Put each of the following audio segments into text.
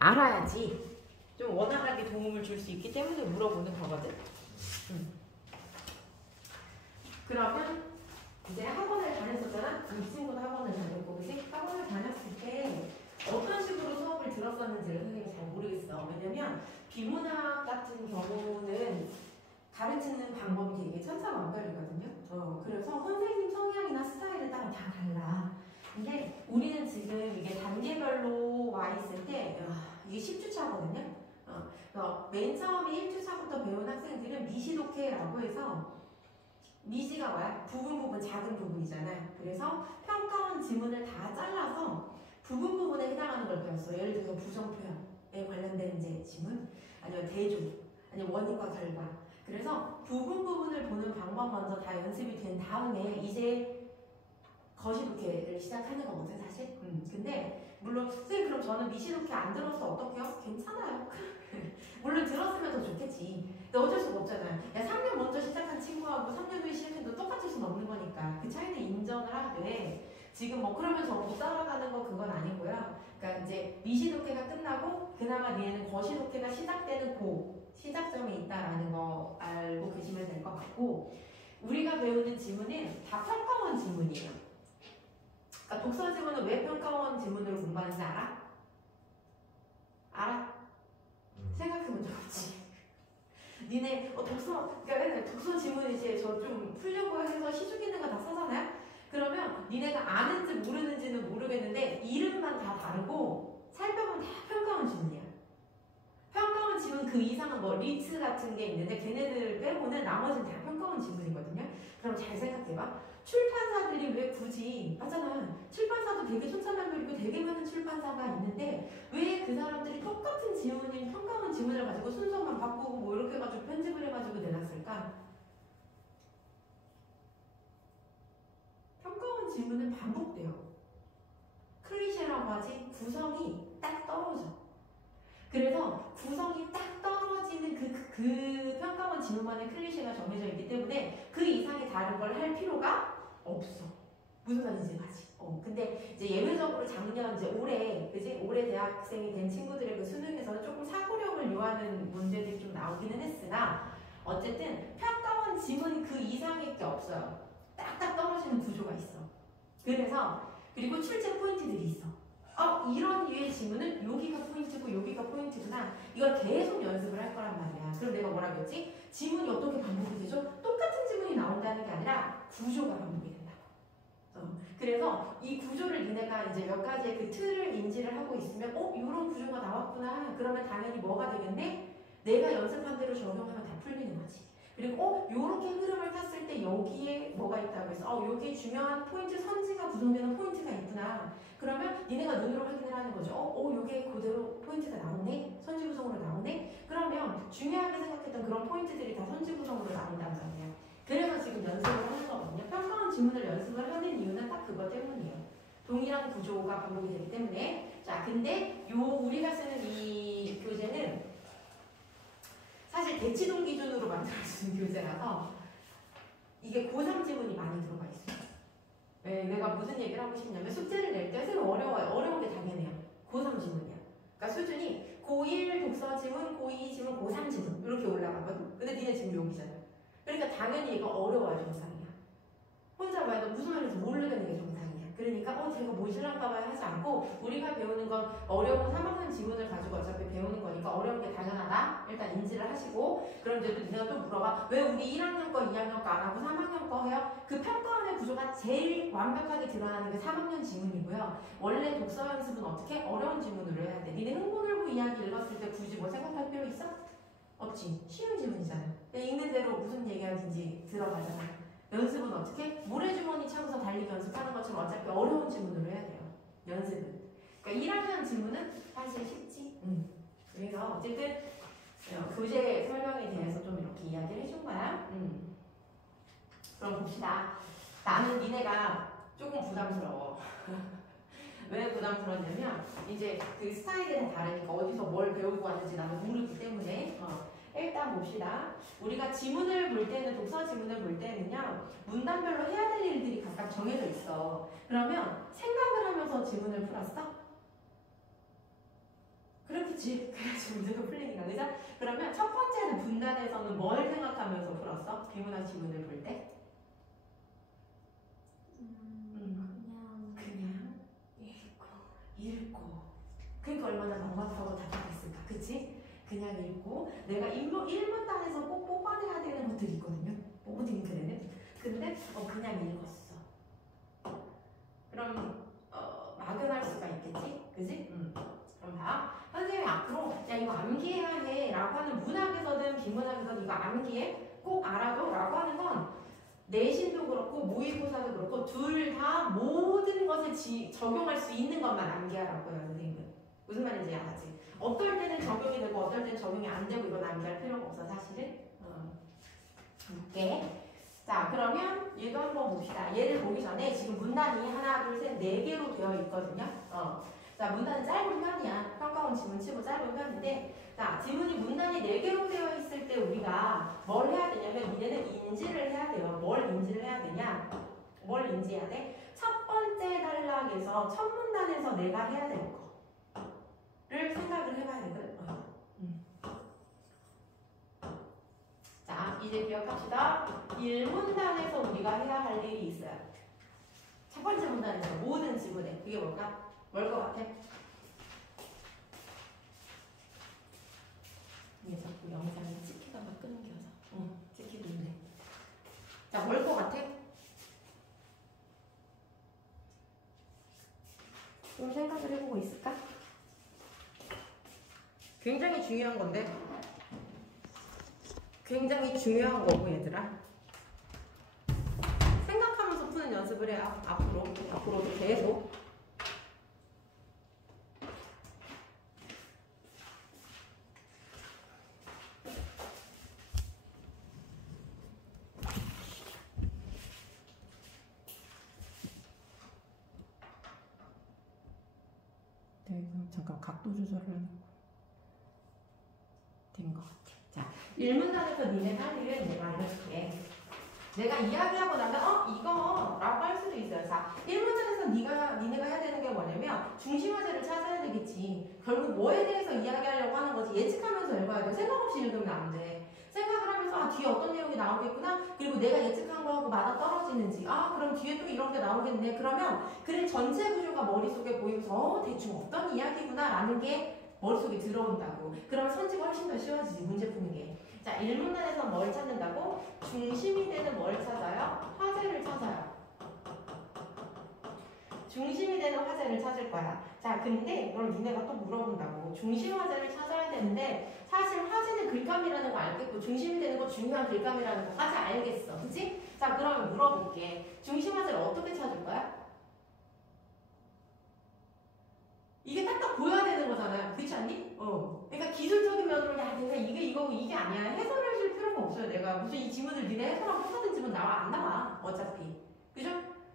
알아야지 좀 원활하게 도움을 줄 수 있기 때문에 물어보는 거거든. 그러면 이제 학원을 다녔었잖아. 이 친구도 학원을 다녔고, 그치? 학원을 다녔을 때 어떤 식으로 수업을 들었었는지를 선생님이 잘 모르겠어. 왜냐면 비문학 같은 경우는 가르치는 방법이 되게 천차만별이거든요. 그래서 선생님 성향이나 스타일에 따라 다 달라. 근데 우리는 지금 이게 단계별로 와 있을 때 이게 10주차거든요. 맨 처음에 1주차부터 배운 학생들은 미시독해라고 해서 미시가 뭐야? 부분 작은 부분이잖아요. 그래서 평가원 지문을 다 잘라서 부분에 해당하는 걸 배웠어. 예를 들어서 부정표현에 관련된 이제 지문, 아니면 대조, 아니면 원인과 결과. 그래서 부분을 보는 방법 먼저 다 연습이 된 다음에 이제 거시독해를 시작하는 거거든 사실. 근데 물론 선생님 그럼 저는 미시독해 안 들어서 어떡해요? 괜찮아요. 물론 들었으면 더 좋겠지. 근데 어쩔 수가 없잖아요. 야 3년 먼저 시작한 친구하고 3년 후에 시작해도 똑같을 수는 없는 거니까 그 차이는 인정을 하되 지금 뭐 그러면서 못 따라가는 거 그건 아니고요. 그러니까 이제 미시독해가 끝나고 그나마 얘는 거시독해가 시작되는 시작점이 있다라는 거 알고 계시면 될 것 같고, 우리가 배우는 지문은 다 평가원 지문이에요. 그러니까 독서 지문은 왜 평가원 지문으로 공부하는지 알아? 알아? 생각해본 적 없지? 니네 그러니까 맨날 독서 지문 이제 저 좀 풀려고 해서 시중 있는 거 다 써잖아요? 그러면 니네가 아는지 모르는지는 모르겠는데 이름만 다 다르고 살펴보면 다 평가원 지문이야. 평가원 지문 그 이상은 뭐 리츠 같은 게 있는데 걔네들 빼고는 나머지는 다 평가원 지문이거든요. 그럼 잘 생각해봐. 출판사들이 왜 굳이 맞잖아. 출판사도 되게 천차만별이고 되게 많은 출판사가 있는데 왜 그 사람들이 똑같은 지문인 평가원 지문을 가지고 순서만 바꾸고 뭐 이렇게 해가지고 편집을 해가지고 내놨을까? 평가원 지문은 반복돼요. 클리셰라고 하지 구성이 딱 떨어져. 그래서 구성이 딱 떨어지는 그 평가원 지문만의 클리셰가 정해져 있기 때문에 그 이상의 다른 걸 할 필요가 없어. 무슨 말인지 알지? 근데 이제 예외적으로 작년 이제 올해 대학생이 된 친구들의 그 수능에서는 조금 사고력을 요하는 문제들이 좀 나오기는 했으나 어쨌든 평가원 지문 그 이상의 게 없어요. 딱딱 떨어지는 구조가 있어. 그리고 출제 포인트들이 있어. 이런 류의 지문은 여기가 포인트고 여기가 포인트구나. 이걸 계속 연습을 할 거란 말이야. 그럼 내가 뭐라고 했지? 지문이 어떻게 반복이 되죠? 똑같은 지문이 나온다는 게 아니라 구조가 반복이 된다. 그래서 이 구조를 니네가 이제 몇 가지의 그 틀을 인지를 하고 있으면 이런 구조가 나왔구나. 그러면 당연히 뭐가 되겠네? 내가 연습한 대로 적용하면 다 풀리는 거지. 그리고 요렇게 흐름을 탔을 때 여기에 뭐가 있다고 해서 여기에 중요한 포인트 선지가 구성되는 포인트가 있구나. 그러면 니네가 눈으로 확인을 하는 거죠. 요게 그대로 포인트가 나오네? 선지 구성으로 나오네? 그러면 중요하게 생각했던 그런 포인트들이 다 선지 구성으로 나온다는 거예요. 그래서 지금 연습을 하는 거거든요. 평가원 지문을 연습을 하는 이유는 딱 그거 때문이에요. 동일한 구조가 반복이 되기 때문에. 자, 근데 우리가 쓰는 이 교재는 사실 대치동 기준으로 만들어진 교재라서 이게 고3 지문이 많이 들어가 있어요. 왜 내가 무슨 얘기를 하고 싶냐면 숙제를 낼 때 선생님 어려워요. 어려운 게 당연해요. 고3 지문이야. 그러니까 수준이 고1 독서 지문, 고2 지문, 고3 지문 이렇게 올라가거든. 근데 니네 지금 여기잖아. 그러니까 당연히 이거 어려워야 정상이야. 혼자 봐도 무슨 말인지 모르겠는 게 정상이야. 그러니까 제가 모질란가 봐야 하지 않고 우리가 배우는 건 어려운 3학년 지문을 가지고 어차피 배우는 거니까 어려운 게 당연하다. 일단 인지를 하시고 그럼 이제 또 니네가 또 물어봐. 왜 우리 1학년 거, 2학년 거 안 하고 3학년 거 해요? 그 평가원의 구조가 제일 완벽하게 드러나는 게 3학년 지문이고요. 원래 독서 연습은 어떻게? 어려운 지문으로 해야 돼. 니네 흥분을고 이야기 읽었을 때 굳이 뭐 생각할 필요 있어? 없지. 쉬운 지문이잖아. 읽는 대로 무슨 얘기하는지 들어가잖아. 연습은 어떻게? 모래주머니 차고서 달리기 연습하는 것처럼 어차피 어려운 지문으로 해야 돼요. 연습은. 그러니까 1학년 지문은 사실 쉽지. 그래서 어쨌든 교재 설명에 대해서 좀 이렇게 이야기를 해준 거야. 그럼 봅시다. 나는 니네가 조금 부담스러워. 왜 부담스러웠냐면 이제 그 스타일이 다 다르니까 어디서 뭘 배우고 왔는지 나는 모르기 때문에 일단 봅시다. 우리가 지문을 볼 때는 독서 지문을 볼 때는요 문단별로 해야 될 일들이 각각 정해져 있어. 그러면 생각을 하면서 지문을 풀었어? 그렇겠지. 그래야지 문제가 풀리니까. 그죠? 그러면 첫 번째는 분단에서는 뭘 생각하면서 풀었어? 비문학 지문을 볼 때? 그냥 읽고. 그러니까 얼마나 막막하고 답답했을까. 그치? 그냥 읽고. 내가 1문단에서 꼭 뽑아내야 되는 것들이 있거든요. 모든 글에는. 근데 그냥 읽었어. 그럼 막연할 수가 있겠지? 그지? 그럼 봐. 선생님이 앞으로 야 이거 암기해야 해 라고 하는 문학에서든 비문학에서든 이거 암기해? 꼭 알아줘? 라고 하는 건 내신도 그렇고 모의고사도 그렇고 둘 다 모든 것에 적용할 수 있는 것만 암기하라고요. 선생님은. 무슨 말인지 알았지? 어떨 때는 적용이 되고 어떨 때는 적용이 안 되고 이건 암기할 필요가 없어 사실은. 볼게. 자 그러면 얘도 한번 봅시다. 얘를 보기 전에 지금 문단이 하나 둘 셋 네 개로 되어 있거든요. 자 문단은 짧은 편이야. 평가원 지문 치고 짧은 편인데 자 지문이 문단이 네 개로 되어 있을 때 우리가 뭘 해야 되냐면 얘는 인지를 해야 돼요. 뭘 인지를 해야 되냐? 뭘 인지해야 돼? 첫 번째 단락에서 첫 문단에서 내가 해야 될 거를 생각을 해봐야 되거든. 자, 이제 기억합시다. 1문단에서 우리가 해야 할 일이 있어요. 첫 번째 문단에서 모든 지문에. 그게 뭘까? 뭘 것 같아? 이게 자꾸 영상이 찍히다가 끊겨서. 찍히고 있네. 자, 뭘 것 같아? 좀 생각을 해보고 있을까? 굉장히 중요한 건데. 굉장히 중요한 거고 얘들아. 생각하면서 푸는 연습을 해. 앞으로도 계속. 네, 잠깐 각도 조절을 하는 거. 된 것 같아. 자, 1문단에서 니네 할 일은 내가 알려줄게. 내가 이야기하고 나면 이거 라고 할 수도 있어요. 자, 1문단에서 니네가 해야 되는 게 뭐냐면 중심화제를 찾아야 되겠지. 결국 뭐에 대해서 이야기하려고 하는 거지. 예측하면서 읽어야 돼. 생각 없이 읽으면 안 돼. 생각을 하면서 뒤에 어떤 내용이 나오겠구나. 그리고 내가 예측한 거하고 맞아 떨어지는지. 그럼 뒤에 또 이런 게 나오겠네. 그러면 글의 전체 구조가 머릿속에 보이면서 대충 어떤 이야기구나 라는 게 머릿속에 들어온다고. 그러면 선지가 훨씬 더 쉬워지지. 문제 푸는 게. 자, 1문단에서 뭘 찾는다고? 중심이 되는 뭘 찾아요? 화제를 찾아요. 중심이 되는 화제를 찾을 거야. 자, 근데 그럼 니네가 또 물어본다고. 중심 화제를 찾아야 되는데 사실 화제는 글감이라는 거 알겠고 중심이 되는 거 중요한 글감이라는 거 화제 알겠어. 그치? 자, 그러면 물어볼게. 중심 화제를 어떻게 찾을 거야? 이게 딱딱 보여야 되는 거잖아요. 그렇지 않니? 그러니까 기술적인 면으로 야 내가 이게 이거고 이게 아니야. 해설을 해줄 필요가 없어요. 내가 무슨 이 지문을 니네 해설하고 똑같은 지문 안 나와. 어차피. 그죠?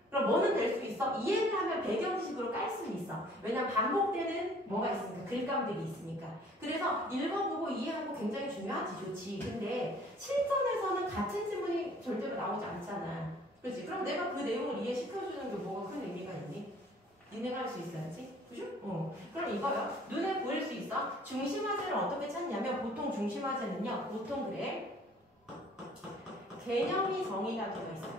그럼 뭐는 될 수 있어? 이해를 하면 배경식으로 깔 수는 있어. 왜냐면 반복되는 뭐가 있으니까. 글감들이 있으니까. 그래서 읽어보고 이해하고 굉장히 중요하지. 좋지. 근데 실전에서는 같은 지문이 절대로 나오지 않잖아. 그렇지? 그럼 내가 그 내용을 이해시켜주는 게 뭐가 큰 의미가 있니? 니네가 할 수 있어야지. 그죠? 그럼 이거요. 눈에 보일 수 있어. 중심화제를 어떻게 찾냐면 보통 중심화제는요. 보통 그래. 개념이 정의가 되어 있어요.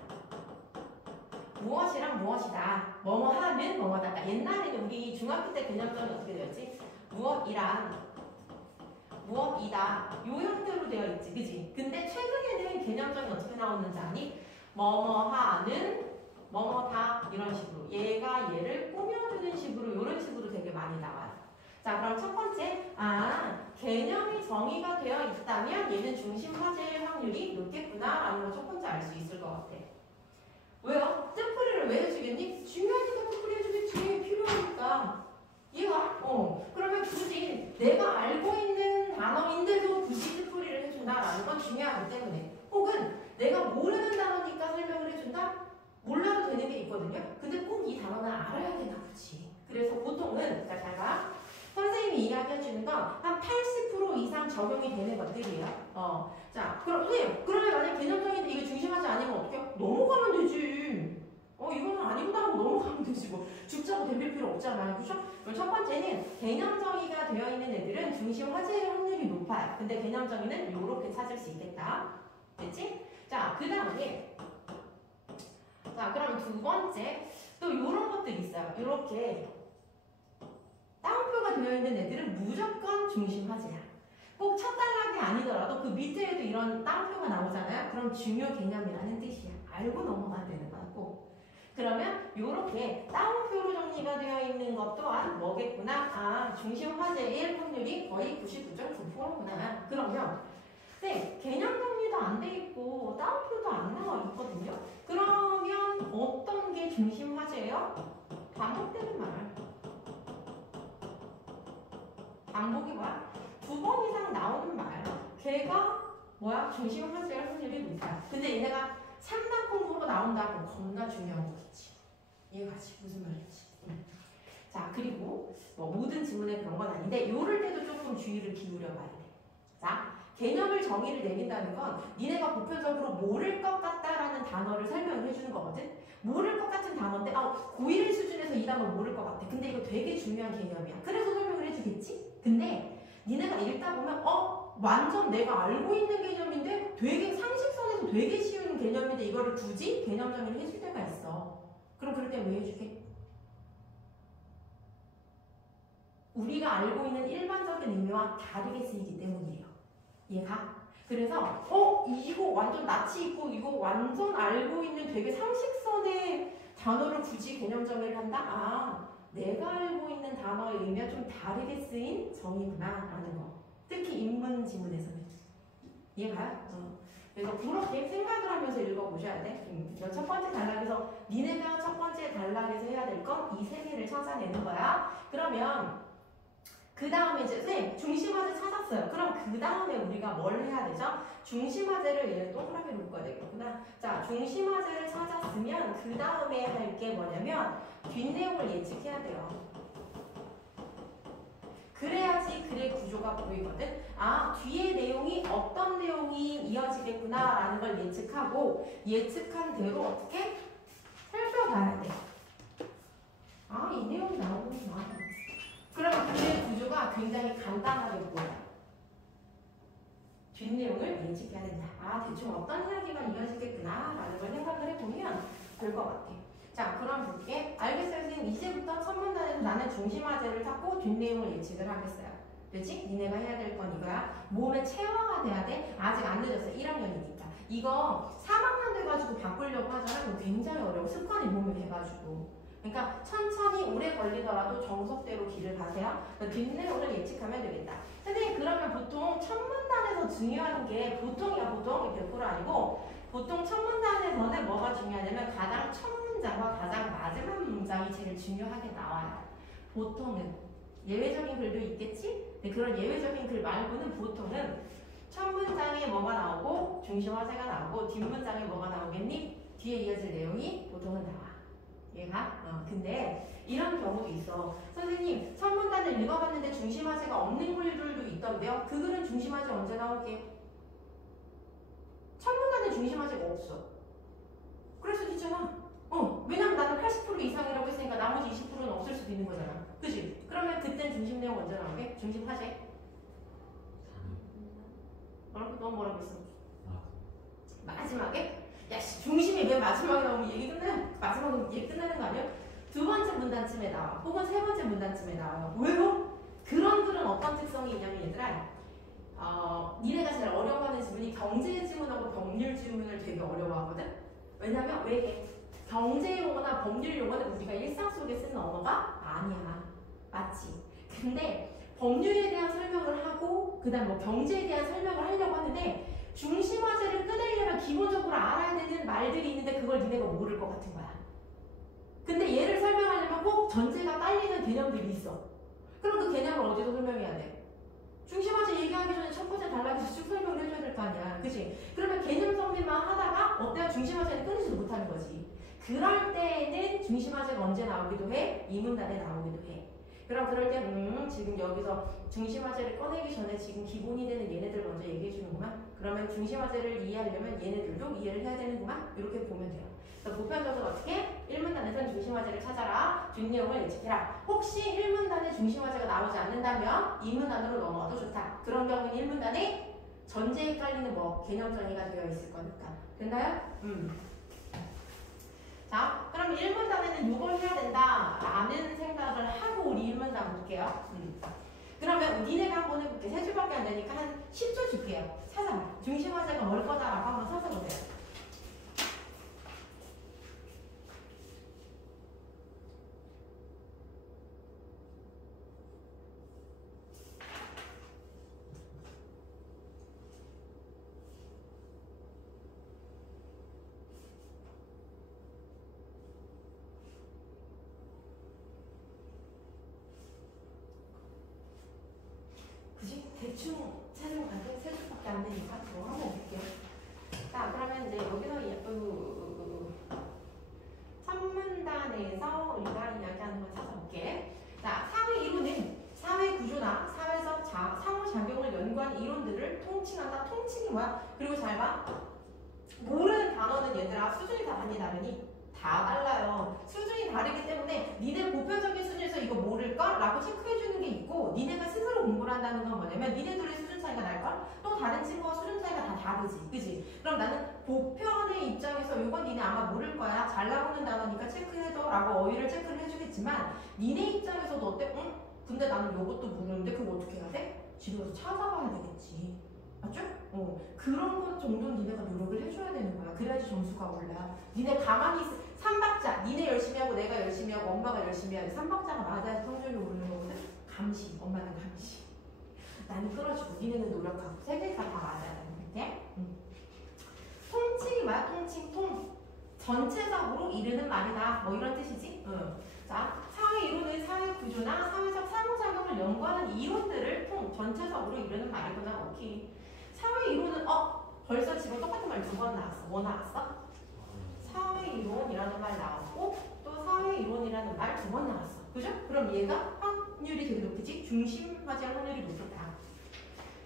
무엇이랑 무엇이다. 뭐뭐 하는 뭐뭐다. 그러니까 옛날에는 우리 중학교 때 개념점이 어떻게 되었지? 무엇이란 무엇이다. 요 형태로 되어 있지. 그지? 근데 최근에는 개념점이 어떻게 나오는지 아니? 뭐뭐 하는 뭐뭐다 이런 식으로 얘가 얘를 꾸며주는 식으로 이런 식으로 되게 많이 나와요. 자 그럼 첫 번째 개념이 정의가 되어 있다면 얘는 중심 화제일 확률이 높겠구나 라는 걸 첫 번째 알 수 있을 것 같아. 왜요? 뜻풀이를 왜 해주겠니? 중요하니까 뜻풀이 해주겠지. 필요하니까. 얘가 그러면 굳이 내가 알고 있는 단어인데도 굳이 뜻풀이를 해준다라는 건 중요하기 때문에 혹은 내가 모르는 단어니까 설명을 해준다? 몰라도 되는 게 있거든요. 근데 꼭 이 단어는 알아야 되나 보지. 그래서 보통은 자 잘 봐. 선생님이 이야기해주는 건 한 80% 이상 적용이 되는 것들이에요. 자 그럼 선생님 그러면 만약 개념적인데 이게 중심하지 않으면 어떻게? 넘어가면 되지. 이거는 아니구나 하고 넘어가면 되지 뭐. 죽자고 덤빌 필요 없잖아요. 그죠? 그럼 첫 번째는 개념 정의가 되어 있는 애들은 중심 화제의 확률이 높아요. 근데 개념 정의는 요렇게 찾을 수 있겠다. 됐지? 자, 그 다음에 자, 그럼 두 번째 또 요런 것들이 있어요. 요렇게 따옴표가 되어 있는 애들은 무조건 중심 화제야. 꼭 첫 단락이 아니더라도 그 밑에에도 이런 따옴표가 나오잖아요. 그럼 중요 개념이라는 뜻이야. 알고 넘어가야 되는 거야, 꼭. 그러면 이렇게 따옴표로 정리가 되어 있는 것 또한 뭐겠구나? 중심 화제일 확률이 거의 99.9%구나. 그러면 개념 정리도 안 돼 있고 따옴표도 안 나와 있거든요. 그러면 어떤 게 중심 화제예요? 반복되는 말. 반복이 뭐야? 2번 이상 나오는 말. 걔가 뭐야? 중심 화제일 확률이 높아요. 근데 얘네가 3단 공부로 나온다고 겁나 중요한 거겠지. 이해가지? 무슨 말인지. 자, 그리고 뭐 모든 지문에 그런 건 아닌데 요럴 때도 조금 주의를 기울여 봐야 돼. 자, 개념을 정의를 내린다는 건 니네가 보편적으로 모를 것 같다라는 단어를 설명을 해주는 거거든. 모를 것 같은 단어인데 고1 수준에서 이 단어 모를 것 같아. 근데 이거 되게 중요한 개념이야. 그래서 설명을 해주겠지? 근데 니네가 읽다 보면 완전 내가 알고 있는 개념인데 되게 상식선에서 되게 쉬운 개념인데 이거를 굳이 개념 정의를 해줄 때가 있어. 그럼 그럴 때 왜 해줄게? 우리가 알고 있는 일반적인 의미와 다르게 쓰이기 때문이에요. 얘가. 그래서 이거 완전 낯이 있고 이거 완전 알고 있는 되게 상식선의 단어를 굳이 개념 정의를 한다? 내가 알고 있는 단어의 의미와 좀 다르게 쓰인 정의구나 라는 거. 특히 인문 지문에서는. 이해가요? 그래서 그렇게 생각을 하면서 읽어보셔야 돼. 첫 번째 단락에서 니네가 첫 번째 단락에서 해야 될 건 이 세 개를 찾아내는 거야. 그러면 그 다음에 이제 선생님 중심화제 찾았어요. 그럼 그 다음에 우리가 뭘 해야 되죠? 중심화제를 얘를 동그랗게 묶어야 되겠구나. 자, 중심화제를 찾았으면 그 다음에 할 게 뭐냐면 뒷내용을 예측해야 돼요. 그래야지 글의 구조가 보이거든. 뒤에 내용이 어떤 내용이 이어지겠구나 라는 걸 예측하고 예측한 대로 어떻게 살펴봐야 돼. 이 내용이 나오구나. 그러면 글의 구조가 굉장히 간단하게 보여요. 뒷내용을 예측해야 된다. 대충 어떤 이야기가 이어지겠구나 라는 걸 생각을 해보면 될 것 같아. 자, 그럼 볼게. 알겠어요, 선생님. 이제부터 첫 문단에서 나는 중심화제를 찾고 뒷내용을 예측을 하겠어요. 되지? 니네가 해야 될 건 이거야. 몸에 체화가 돼야 돼. 아직 안 늦었어. 1학년이니까. 이거 3학년 돼가지고 바꾸려고 하잖아. 이거 굉장히 어려워. 습관이 몸에 돼가지고. 그러니까 천천히 오래 걸리더라도 정석대로 길을 가세요. 뒷내용을 예측하면 되겠다. 선생님, 그러면 보통 첫 문단에서 중요한 게 보통이야. 보통 100% 아니고 보통 첫 문단에서는 뭐가 중요하냐면 가장 첫 문장과 가장 마지막 문장이 제일 중요하게 나와요. 보통은. 예외적인 글도 있겠지? 근데 그런 예외적인 글 말고는 보통은 첫 문장에 뭐가 나오고 중심 화제가 나오고 뒷문장에 뭐가 나오겠니? 뒤에 이어질 내용이 보통은 나와. 얘가? 근데 이런 경우도 있어. 선생님, 첫 문단을 읽어봤는데 중심 화제가 없는 글들도 있던데요. 그 글은 중심 화제 언제 나올게? 첫 문단에 중심 화제가 없어. 그럴 수도 있잖아. 왜냐면 나는 80% 이상이라고 했으니까 나머지 20%는 없을 수도 있는 거잖아. 그치? 그러면 그땐 중심 내용 언제 나오게? 중심 화제? 너 뭐라고 했어? 마지막에? 중심이 맨 마지막에 나오면 얘기 끝나요? 마지막은 얘기 끝나는 거 아니야? 두 번째 문단쯤에 나와. 혹은 세 번째 문단쯤에 나와요. 왜요? 그런 글은 어떤 특성이 있냐면 얘들아, 니네가 제일 어려워하는 지문이 경제 지문하고 법률 지문을 되게 어려워하거든? 왜냐면 왜 경제 용어나 법률 용어는 우리가 일상 속에 쓰는 언어가 아니야. 맞지? 근데 법률에 대한 설명을 하고 그 다음 뭐 경제에 대한 설명을 하려고 하는데 중심 화제를 꺼내려면 기본적으로 알아야 되는 말들이 있는데 그걸 니네가 모를 것 같은 거야. 근데 얘를 설명하려면 꼭 전제가 깔리는 개념들이 있어. 그럼 그 개념을 어디서 설명해야 돼? 중심 화제 얘기하기 전에 첫 번째 단락에서 쭉 설명을 해줘야 될 거 아니야. 그치? 그러면 개념 정리만 하다가 어때요? 중심 화제는 끊이지도 못하는 거지. 그럴 때에는 중심 화제가 언제 나오기도 해? 이 문단에 나오기도 해. 그럼 그럴 때 지금 여기서 중심 화제를 꺼내기 전에 지금 기본이 되는 얘네들 먼저 얘기해 주는구만. 그러면 중심 화제를 이해하려면 얘네들도 이해를 해야 되는구만. 이렇게 보면 돼요. 그래서 보편적으로 어떻게? 1문단에선 중심화제를 찾아라. 뒷내용을 예측해라. 혹시 1문단에 중심화제가 나오지 않는다면 2문단으로 넘어가도 좋다. 그런 경우는 1문단에 전제에 헷갈리는 뭐 개념 정의가 되어 있을 거니까. 됐나요? 자, 그럼 1문단에는 이걸 해야 된다라는 생각을 하고 우리 1문단 볼게요. 그러면 니네가 한번 해볼게. 3줄밖에 안 되니까 한 10줄 줄게요. 찾아봐. 중심화제가 뭘 거다라고 한번 찾아보세요. 대충 찾으면 가게 3줄밖에 안 되니까 그거 한번 볼게요. 자, 그러면 이제 여기서 천문단에서 우리가 이야기하는 걸 찾아볼게. 자, 사회 이론은 사회 구조나 사회적 상호작용을 연구한 이론들을 통칭한다. 통칭이 뭐야? 그리고 잘 봐. 모르는 단어는 얘들아 수준이 다 많이 다르니 다 달라요. 수준이 다르기 때문에 니네 보편적인 수준에서 이거 모를걸? 라고 체크해주는 게 있고 니네가 스스로 공부를 한다는 건 뭐냐면 니네들의 수준 차이가 날걸? 또 다른 친구와 수준 차이가 다 다르지. 그지? 그럼 나는 보편의 입장에서 이건 니네 아마 모를 거야. 잘 나오는 단어니까 체크해둬 라고 어휘를 체크를 해주겠지만 니네 입장에서도 어때? 응? 근데 나는 이것도 모르는데 그거 어떻게 해야 돼? 집에 가서 찾아봐야 되겠지. 맞죠? 그런 것 정도는 니네가 노력을 해줘야 되는 거야. 그래야지 점수가 올라. 니네 가만히 있어. 3박자. 니네 열심히 하고 내가 열심히 하고 엄마가 열심히 하고 3박자가 맞아야 성적이 오르는 거거든. 감시. 엄마는 감시. 나는 끌어주고 니네는 노력하고 3개가 다 맞아야 되는 거야. 통칭이 뭐야? 통칭. 전체적으로 이르는 말이다. 뭐 이런 뜻이지? 자, 사회 이론은 사회 구조나 사회적 상호작용을 연구하는 이론들을 전체적으로 이르는 말이구나. 오케이. 사회 이론은 벌써 지금 똑같은 말 2번 나왔어. 뭐 나왔어? 사회 이론이라는 말 나왔고 또 사회 이론이라는 말 2번 나왔어. 그죠? 그럼 얘가 확률이 되게 높겠지? 중심화제할 확률이 높겠다.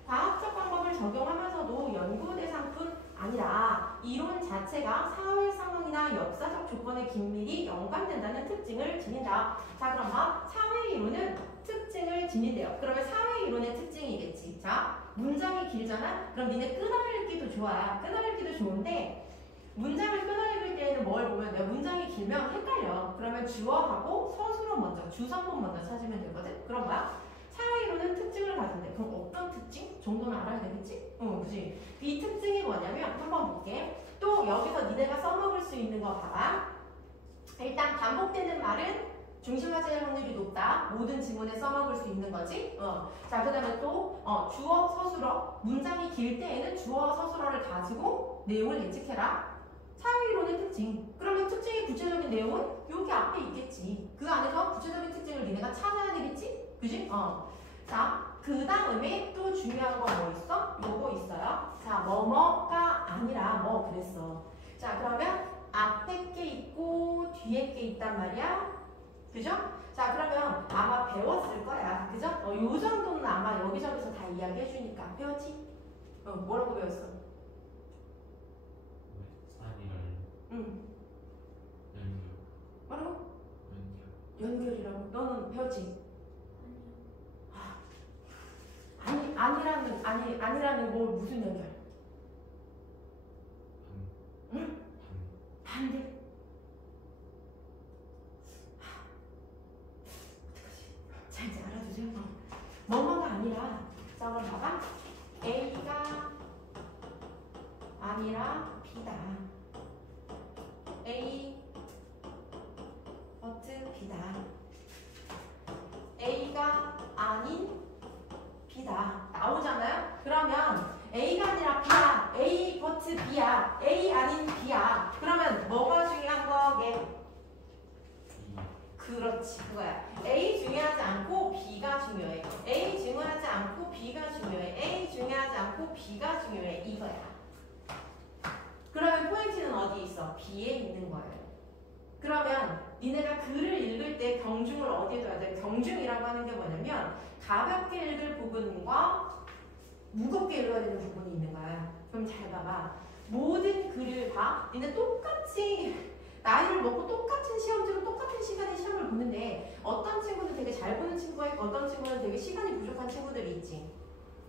과학적 방법을 적용하면서도 연구 대상뿐 아니라 이론 자체가 사회 상황이나 역사적 조건에 긴밀히 연관된다는 특징을 지닌다. 자, 그럼 사회 이론은 특징을 지닌대요. 그러면 사회 이론의 특징이겠지. 자, 문장이 길잖아? 그럼 니네 끊어읽기도 좋아. 끊어읽기도 좋은데 문장을 끊어읽을 때에는 뭘 보면 돼? 문장이 길면 헷갈려. 그러면 주어하고 서술어 먼저, 주성분 먼저 찾으면 되거든? 그럼 뭐야? 사회 이론은 특징을 가진대. 그럼 어떤 특징? 정도는 알아야 되겠지? 그지? 이 특징이 뭐냐면 한번 볼게. 또 여기서 니네가 써먹을 수 있는 거 봐봐. 일단 반복되는 말은 중심화제의 확률이 높다. 모든 지문에 써먹을 수 있는 거지. 자, 그 다음에 또 주어, 서술어. 문장이 길 때에는 주어, 서술어를 가지고 내용을 예측해라. 사회이론의 특징. 그러면 특징의 구체적인 내용은 여기 앞에 있겠지. 그 안에서 구체적인 특징을 니네가 찾아야 되겠지? 그지? 자, 그 다음에 또 중요한 거 뭐 있어? 요거 있어요. 자, 뭐뭐가 아니라 뭐 그랬어. 자, 그러면 앞에 게 있고 뒤에 게 있단 말이야. 그죠? 자, 그러면 아마 배웠을 거야. 그죠? 요 정도는 아마 여기저기서 다 이야기해 주니까. 배웠지? 뭐라고 배웠어? 응. 뭐라고? 연결이라고? 너는 배웠지? 아니라는 뭘 무슨 연결? 응? 반대. 어떡하지? 자, 이제 알아두세요. 뭐뭐가 아니라. 자, 그럼 봐봐. A가 아니라 B다. A 버트 B다. A가 아닌 B다. 나오잖아요? 그러면 A가 아니라 B야. A 버트 B야. A 아닌 B야. 그러면 뭐가 중요한 거게? 그렇지, 그거야. A 중요하지 않고 B가 중요해. A 중요하지 않고 B가 중요해. A 중요하지 않고 B가 중요해. 이거야. 그러면 포인트는 어디 있어? B에 있는 거예요. 그러면 니네가 글을 읽을 때 경중을 어디에 둬야 돼? 경중이라고 하는 게 뭐냐면 가볍게 읽을 부분과 무겁게 읽어야 되는 부분이 있는 거야. 그럼 잘 봐봐. 모든 글을 봐. 니네 똑같이 나이를 먹고 똑같은 시험지로 똑같은 시간에 시험을 보는데 어떤 친구는 되게 잘 보는 친구가 있고 어떤 친구는 되게 시간이 부족한 친구들이 있지.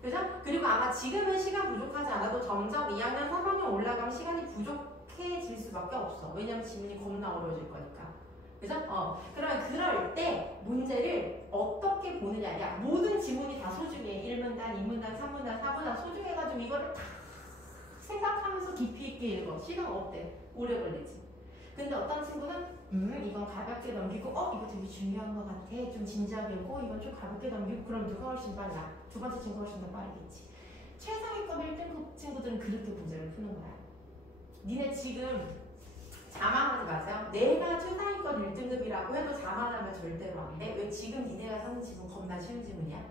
그죠? 그리고 아마 지금은 시간 부족하지 않아도 점점 2학년, 3학년 올라가면 시간이 부족해질 수밖에 없어. 왜냐면 지문이 겁나 어려워질 거니까. 그죠? 그러면 그럴 때 문제를 어떻게 보느냐. 야, 모든 지문이 다 소중해. 1문단, 2문단, 3문단, 4문단 소중해가지고 이거를 다 생각하면서 깊이 있게 읽어. 시간 없대. 오래 걸리지. 근데 어떤 친구는 이건 가볍게 넘기고 이거 되게 중요한 것 같아. 좀 진지하게 읽고 이건 좀 가볍게 넘기고 그럼 누가 훨씬 빨라? 두 번째 친구가 훨씬 더 빠르겠지. 최상위권 1등급 친구들은 그렇게 문제를 푸는 거야. 니네 지금 자만하지 마세요. 내가 최상위권 1등급이라고 해도 자만하면 절대로 안 돼. 왜 지금 니네가 하는 지문 겁나 쉬운 지문이야?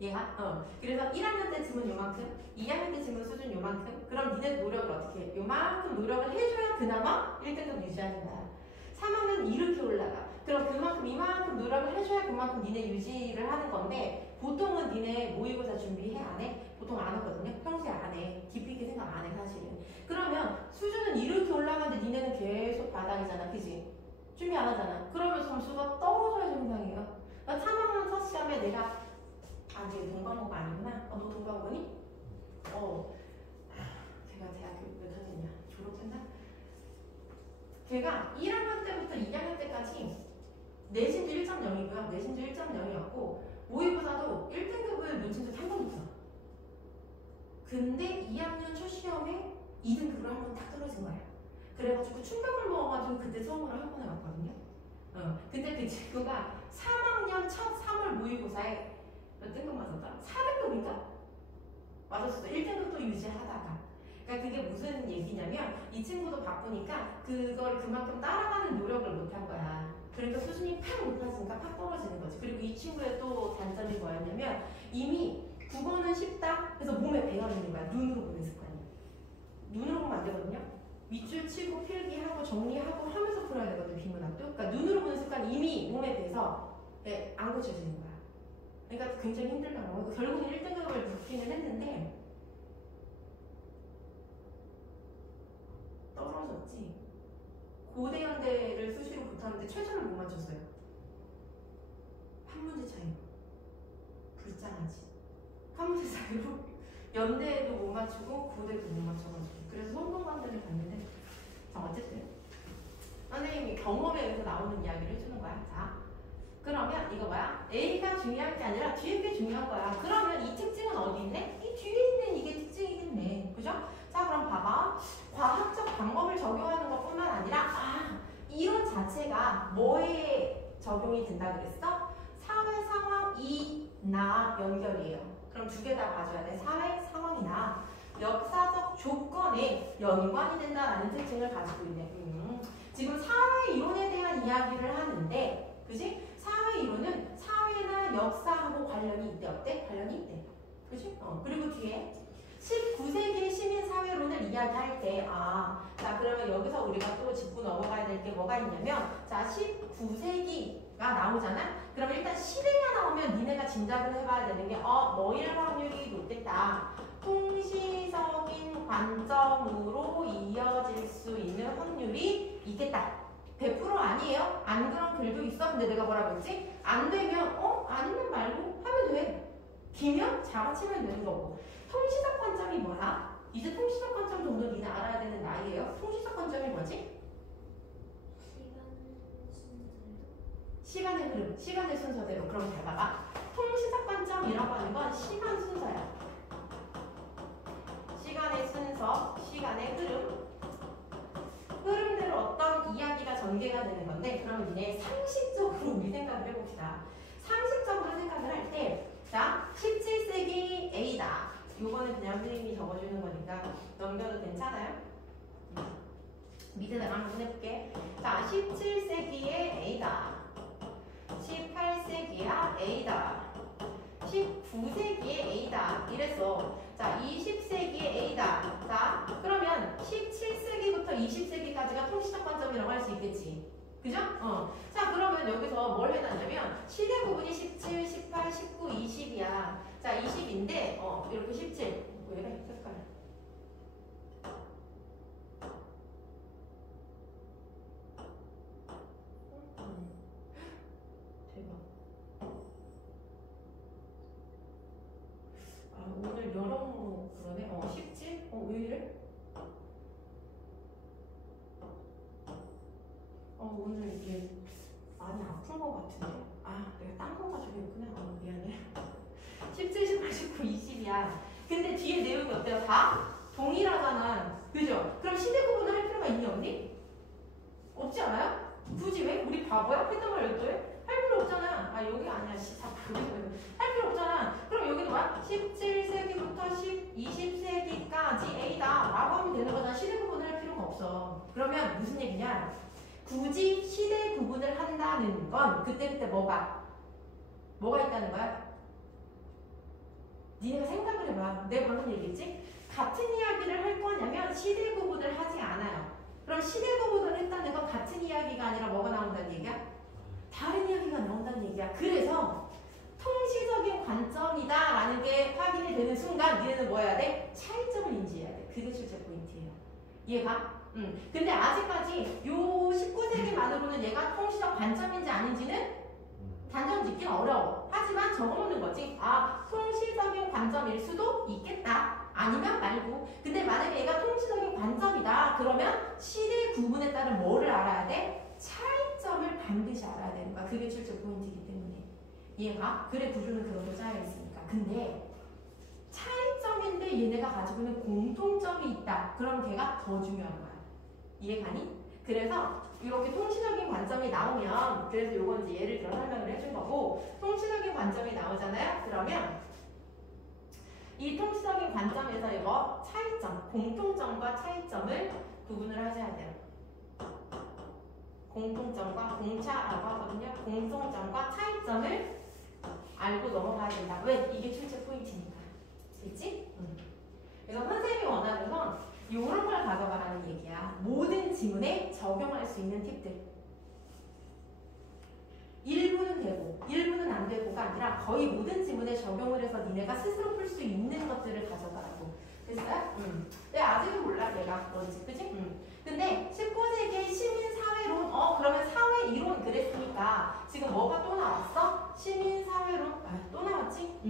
얘가? 그래서 1학년 때 지문 요만큼, 2학년 때 지문 수준 요만큼. 그럼 니네 노력을 어떻게 해? 요만큼 노력을 해줘야 그나마 1등급 유지하는 거야. 3학년은 이렇게 올라가. 그럼 그만큼 이만큼 노력을 해줘야 그만큼 니네 유지를 하는 건데 보통은 니네 모의고사 준비해 안 해? 보통 안 하거든요. 평소에 안 해. 깊이 있게 생각 안 해 사실은. 그러면 수준은 이렇게 올라가는데 니네는 계속 바닥이잖아. 그지? 준비 안 하잖아. 그러면 점수가 떨어져야 정상이에요. 그러니까 3학년 첫 시험에 내가 이게 동방고가 아니구나. 너 동방고니? 걔가 대학교 몇 학년이야? 졸업했나? 걔가 1학년 때부터 2학년 때까지 내신도 1.0이고요. 내신도 1.0이었고 모의고사도 1등급을 놓친 적이 한 번도 없어. 근데 2학년 첫 시험에 2등급으로 한 번 딱 떨어진 거야. 그래가지고 충격을 먹어가지고 그때 처음으로 학원에 왔거든요. 근데 그 친구가 3학년 첫 3월 모의고사에 몇 등급 맞았더라? 4등급인가? 맞았어. 1등급도 유지하다가. 그러니까 그게 무슨 얘기냐면 이 친구도 바쁘니까 그걸 그만큼 따라가는 노력을 못한 거야. 그러니까 수준이 팍 높아지니까 팍 떨어지는 거지. 그리고 이 친구의 또 단점이 뭐였냐면 이미 국어는 쉽다. 그래서 몸에 배어있는 거야. 눈으로 보는 습관이. 눈으로 보면 안 되거든요. 밑줄 치고 필기하고 정리하고 하면서 풀어야 되거든. 비문학도. 그러니까 눈으로 보는 습관이 이미 몸에 배서 안 고쳐지는 거야. 그러니까 굉장히 힘들더라고요. 결국은 1등급을 붙기는 했는데 떨어졌지. 고대연대를 수시로 붙었는데 최저를 못 맞췄어요. 한 문제 차이로. 불쌍하지. 한 문제 차이로 연대도 못 맞추고 고대도 못 맞춰가지고. 그래서 성동관대를 갔는데 어쨌든 선생님이 경험에 의해서 나오는 이야기를 해주는 거야. 자, 그러면 이거 뭐야? A가 중요한 게 아니라 뒤에 게 중요한 거야. 그러면 이 특징은 어디 있네? 이 뒤에 있는 이게 특징이겠네. 그죠? 자, 그럼 봐봐. 과학적 방법을 적용하는 것뿐만 아니라 이론 자체가 뭐에 적용이 된다 그랬어? 사회 상황이나 연결이에요. 그럼 두 개 다 봐줘야 돼. 사회 상황이나 역사적 조건에 연관이 된다라는 특징을 가지고 있네. 지금 사회 이론에 대한 이야기를 하는데, 그지? 사회 이론은 사회나 역사하고 관련이 있대. 어때? 관련이 있대. 그지? 그리고 뒤에 19세기 시민사회론을 이야기할 때, 자, 그러면 여기서 우리가 또 짚고 넘어가야 될 게 뭐가 있냐면, 자, 19세기가 나오잖아? 그럼 일단 시대가 나오면 니네가 짐작을 해봐야 되는 게, 뭐일 확률이 높겠다. 통시적인 관점으로 이어질 수 있는 확률이 있겠다. 100% 아니에요? 안 그런 글도 있어? 근데 내가 뭐라고 했지? 안 되면, 아니면 말고 하면 돼. 기면 잡아치면 되는 거고. 통시적 관점이 뭐야? 이제 통시적 관점 정도 니네 알아야 되는 나이에요. 통시적 관점이 뭐지? 시간의 흐름, 시간의 순서대로. 그럼 잘 봐봐. 통시적 관점이라고 하는 건 시간 순서야. 시간의 순서, 시간의 흐름. 흐름대로 어떤 이야기가 전개가 되는 건데, 그럼 니네 상식적으로 우리 생각을 해봅시다. 상식적으로 생각을 할 때, 자, 17세기 A다. 요거는 그냥 선생님이 적어주는 거니까 넘겨도 괜찮아요? 밑에 내가 한번 해볼게. 자, 17세기의 A다. 18세기야 A다. 19세기의 A다. 이랬어. 자, 20세기의 A다. 자, 그러면 17세기부터 20세기까지가 통시적 관점이라고 할 수 있겠지. 그죠? 자, 그러면 여기서 뭘 해놨냐면 시대 구분이 17, 18, 19, 20이야. 자, 20인데 이렇게 17. 왜 이래? 색깔. 얘기야. 근데 뒤에 내용이 어때요? 다 동일하잖아. 그죠? 그럼 시대 구분을 할 필요가 있니 없니? 없지 않아요? 굳이 왜? 우리 바보야? 했던 말 또 해? 할 필요 없잖아. 아 여기 아니야. 할 필요 없잖아. 그럼 여기도 뭐야? 17세기부터 20세기까지 A다 라고 하면 되는 거잖아. 시대 구분을 할 필요가 없어. 그러면 무슨 얘기냐? 굳이 시대 구분을 한다는 건 그때그때 뭐가 있다는 거야? 니네가 생각을 해봐. 내가 방금 얘기했지? 같은 이야기를 할 거냐면 시대 구분을 하지 않아요. 그럼 시대 구분을 했다는 건 같은 이야기가 아니라 뭐가 나온다는 얘기야? 다른 이야기가 나온다는 얘기야. 그래서 통시적인 관점이다 라는 게 확인이 되는 순간 니네는 뭐 해야 돼? 차이점을 인지해야 돼. 그게 실제 포인트예요. 이해가? 근데 아직까지 요 19세기만으로는 얘가 통시적 관점인지 아닌지는 단정 짓기는 어려워. 하지만 적어놓는 거지. 아, 통시적인 관점일 수도 있겠다. 아니면 말고. 근데 만약에 얘가 통시적인 관점이다. 그러면 시대 구분에 따른 뭐를 알아야 돼? 차이점을 반드시 알아야 되는 거야. 그게 출제 포인트이기 때문에. 이해가? 글의 구조는 그렇게 짜여 있으니까. 근데 차이점인데 얘네가 가지고 있는 공통점이 있다. 그럼 걔가 더 중요한 거야. 이해가니? 그래서 이렇게 통시적인 관점이 나오면, 그래서 요건 이제 예를 들어 설명을 해준 거고, 통시적인 관점이 나오잖아요? 그러면 이 통시적인 관점에서 이거 차이점, 공통점과 차이점을 구분을 하셔야 돼요. 공통점과 공차라고 하거든요. 공통점과 차이점을 알고 넘어가야 된다. 왜? 이게 출제 포인트니까. 됐지? 그래서 선생님이 원하는 건 요런 걸 가져가라는 얘기야. 모든 지문에 적용할 수 있는 팁들. 일부는 되고 일부는 안 되고가 아니라 거의 모든 지문에 적용을 해서 니네가 스스로 풀 수 있는 것들을 가져가라고. 됐어요? 근데 아직은 몰라 내가 뭔지. 그치? 근데 19세기의 시민사회론, 그러면 사회이론 그랬으니까 지금 뭐가 또 나왔어? 시민사회론. 아, 또 나왔지?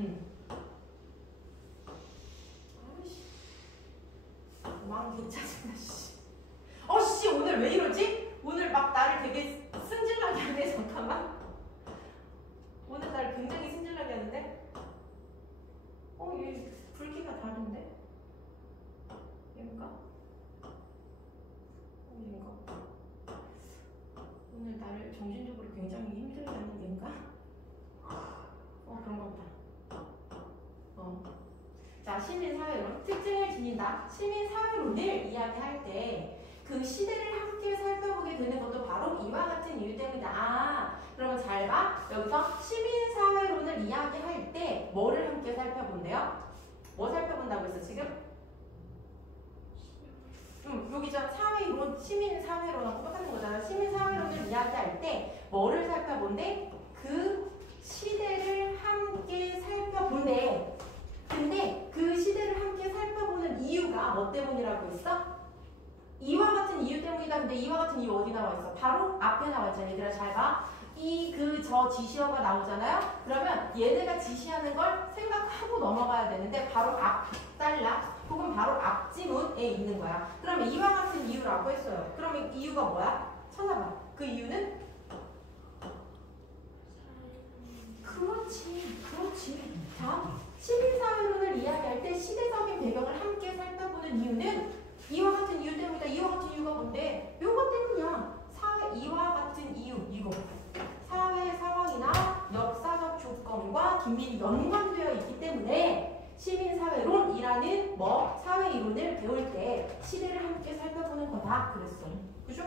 왕 개짜증나 씨. 씨 오늘 왜 이러지? 오늘 막 나를 되게 승질나게 하네. 잠깐만. 오늘 나를 굉장히 승질나게 하는데? 얘 붉기가 다른데? 얘인가? 얘인가? 오늘 나를 정신적으로 굉장히 힘들게 하는 얘인가? 그런가 보다. 자, 시민사회론. 특징을 지닌다. 시민사회론을 이야기할 때 그 시대를 함께 살펴보게 되는 것도 바로 이와 같은 이유 때문이다. 그러면 잘 봐. 여기서 시민사회론을 이야기할 때 뭐를 함께 살펴본대요? 뭐 살펴본다고 했어 지금? 여기 저 사회이론, 시민사회론하고 똑같은 거잖아. 시민사회론을 이야기할 때 뭐를 살펴본대? 그 시대를 함께 살펴본대. 근데 그 시대를 함께 살펴보는 이유가 뭐 때문이라고 했어? 이와 같은 이유 때문이다. 근데 이와 같은 이유 어디 나와 있어? 바로 앞에 나와 있잖아. 얘들아 잘 봐. 저 지시어가 나오잖아요. 그러면 얘네가 지시하는 걸 생각하고 넘어가야 되는데 바로 앞 달라 혹은 바로 앞 지문에 있는 거야. 그러면 이와 같은 이유라고 했어요. 그러면 이유가 뭐야? 찾아봐. 그 이유는? 그렇지. 자, 시민사회론을 이야기할 때 시대적인 배경을 함께 살펴보는 이유는 이와 같은 이유 때문이다. 이와 같은 이유가 뭔데? 요거 때문이야. 이와 같은 이유, 이거. 사회 상황이나 역사적 조건과 긴밀히 연관되어 있기 때문에 시민사회론이라는 사회이론을 배울 때 시대를 함께 살펴보는 거다. 그랬어. 그죠?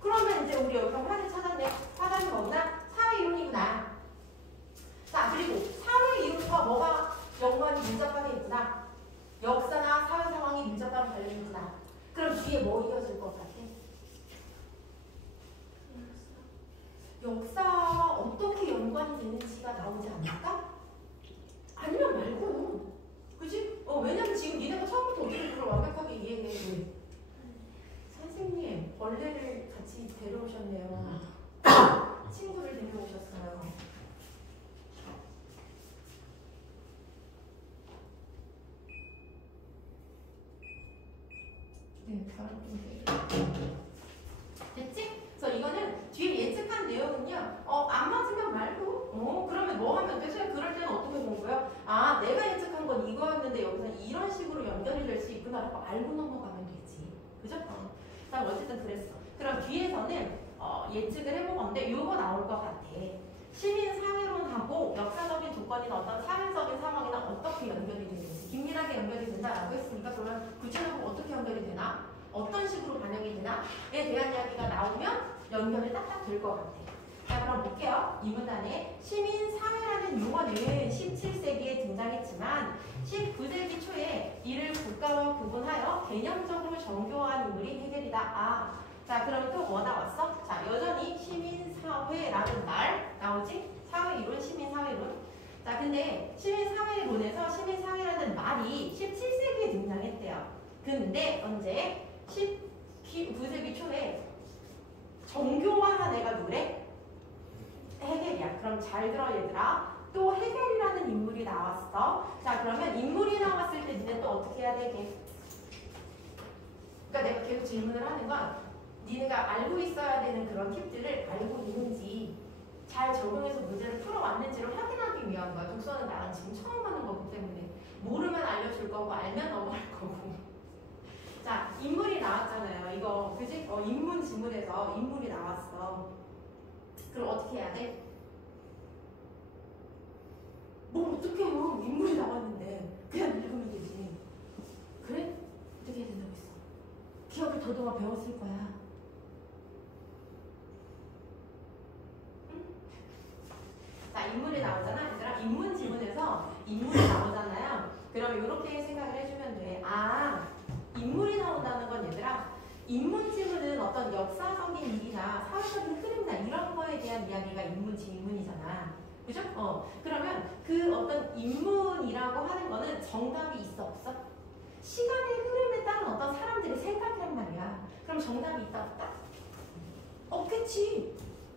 그러면 이제 우리 여기서 화를 찾았네. 화가 뭐구나? 사회이론이구나. 자, 그리고 사회이론과 뭐가 연관이 밀접하게 있구나. 역사나 사회 상황이 밀접하게 달려있구나. 그럼 뒤에 뭐 이어질 것 같아? 역사와 어떻게 연관이 되는지가 나오지 않을까? 아니면 말고요. 그치? 왜냐면 지금 니네가 처음부터 어떻게 그걸 완벽하게 이해해. 선생님, 벌레를 같이 데려오셨네요. 친구를 데려오셨어요. 네, 됐지? 그래서 이거는 뒤에 예측한 내용은요. 안 맞으면 말고. 그러면 뭐 하면 돼? 그럴 때는 어떻게 본 거예요? 아, 내가 예측한 건 이거 식으로 연결이 될 수 있구나라고 알고 넘어가면 되지. 그죠? 난 어쨌든 그랬어. 그럼 뒤에서는 예측을 해볼 건데 요거 나올 것 같아. 시민사회론하고 역사적인 조건이나 어떤 사회적인 상황이나 어떻게 연결이 되는지 긴밀하게 연결이 된다라고 했으니까 그러면 구체적으로 어떻게 연결이 되나? 어떤 식으로 반영이 되나에 대한 이야기가 나오면 연결이 딱딱 될 것 같아. 자, 그럼 볼게요. 이 문단에 시민사회라는 용어는 17세기에 등장했지만 19세기 초에 이를 국가와 구분하여 개념적으로 정교화한 인물이 헤겔이다. 자, 그럼 또 뭐 나왔어? 자, 여전히 시민사회라는 말 나오지? 사회이론, 시민사회론. 자, 근데 시민사회론에서 시민사회라는 말이 17세기에 등장했대요. 근데 언제? 19세기 초에 정교화한 애가 누구래? 헤겔이야. 그럼 잘 들어 얘들아. 또 헤겔이라는 인물이 나왔어. 자, 그러면 인물이 나왔을 때 니네 또 어떻게 해야 되게? 그러니까 내가 계속 질문을 하는 건 니네가 알고 있어야 되는 그런 팁들을 알고 있는지 잘 적용해서 문제를 풀어왔는지를 확인하기 위한 거야. 독서는 나랑 지금 처음 하는 거기 때문에 모르면 알려줄 거고 알면 넘어갈 거고. 자, 인물이 나왔잖아요. 이거 그지? 인문 지문에서 인물이 나왔어. 그럼 어떻게 해야 돼? 뭐 어떻게 해요? 인물이 나왔는데 그냥 읽으면 되지. 그래? 어떻게 해야 된다고 했어? 기억을 더듬어 배웠을 거야. 응? 자, 인물이 나오잖아. 얘들아, 인문 지문에서 인물이 나오잖아요. 그럼 이렇게 생각을 해주면 돼. 인물이 나온다는 건 얘들아, 인문 지문은 어떤 역사적인 일이나 사회적인 흐름이나 이런 거에 대한 이야기가 인문이잖아. 그죠? 그러면 그 어떤 인문이라고 하는 거는 정답이 있어 없어? 시간의 흐름에 따른 어떤 사람들의 생각이란 말이야. 그럼 정답이 있다 없다? 없겠지.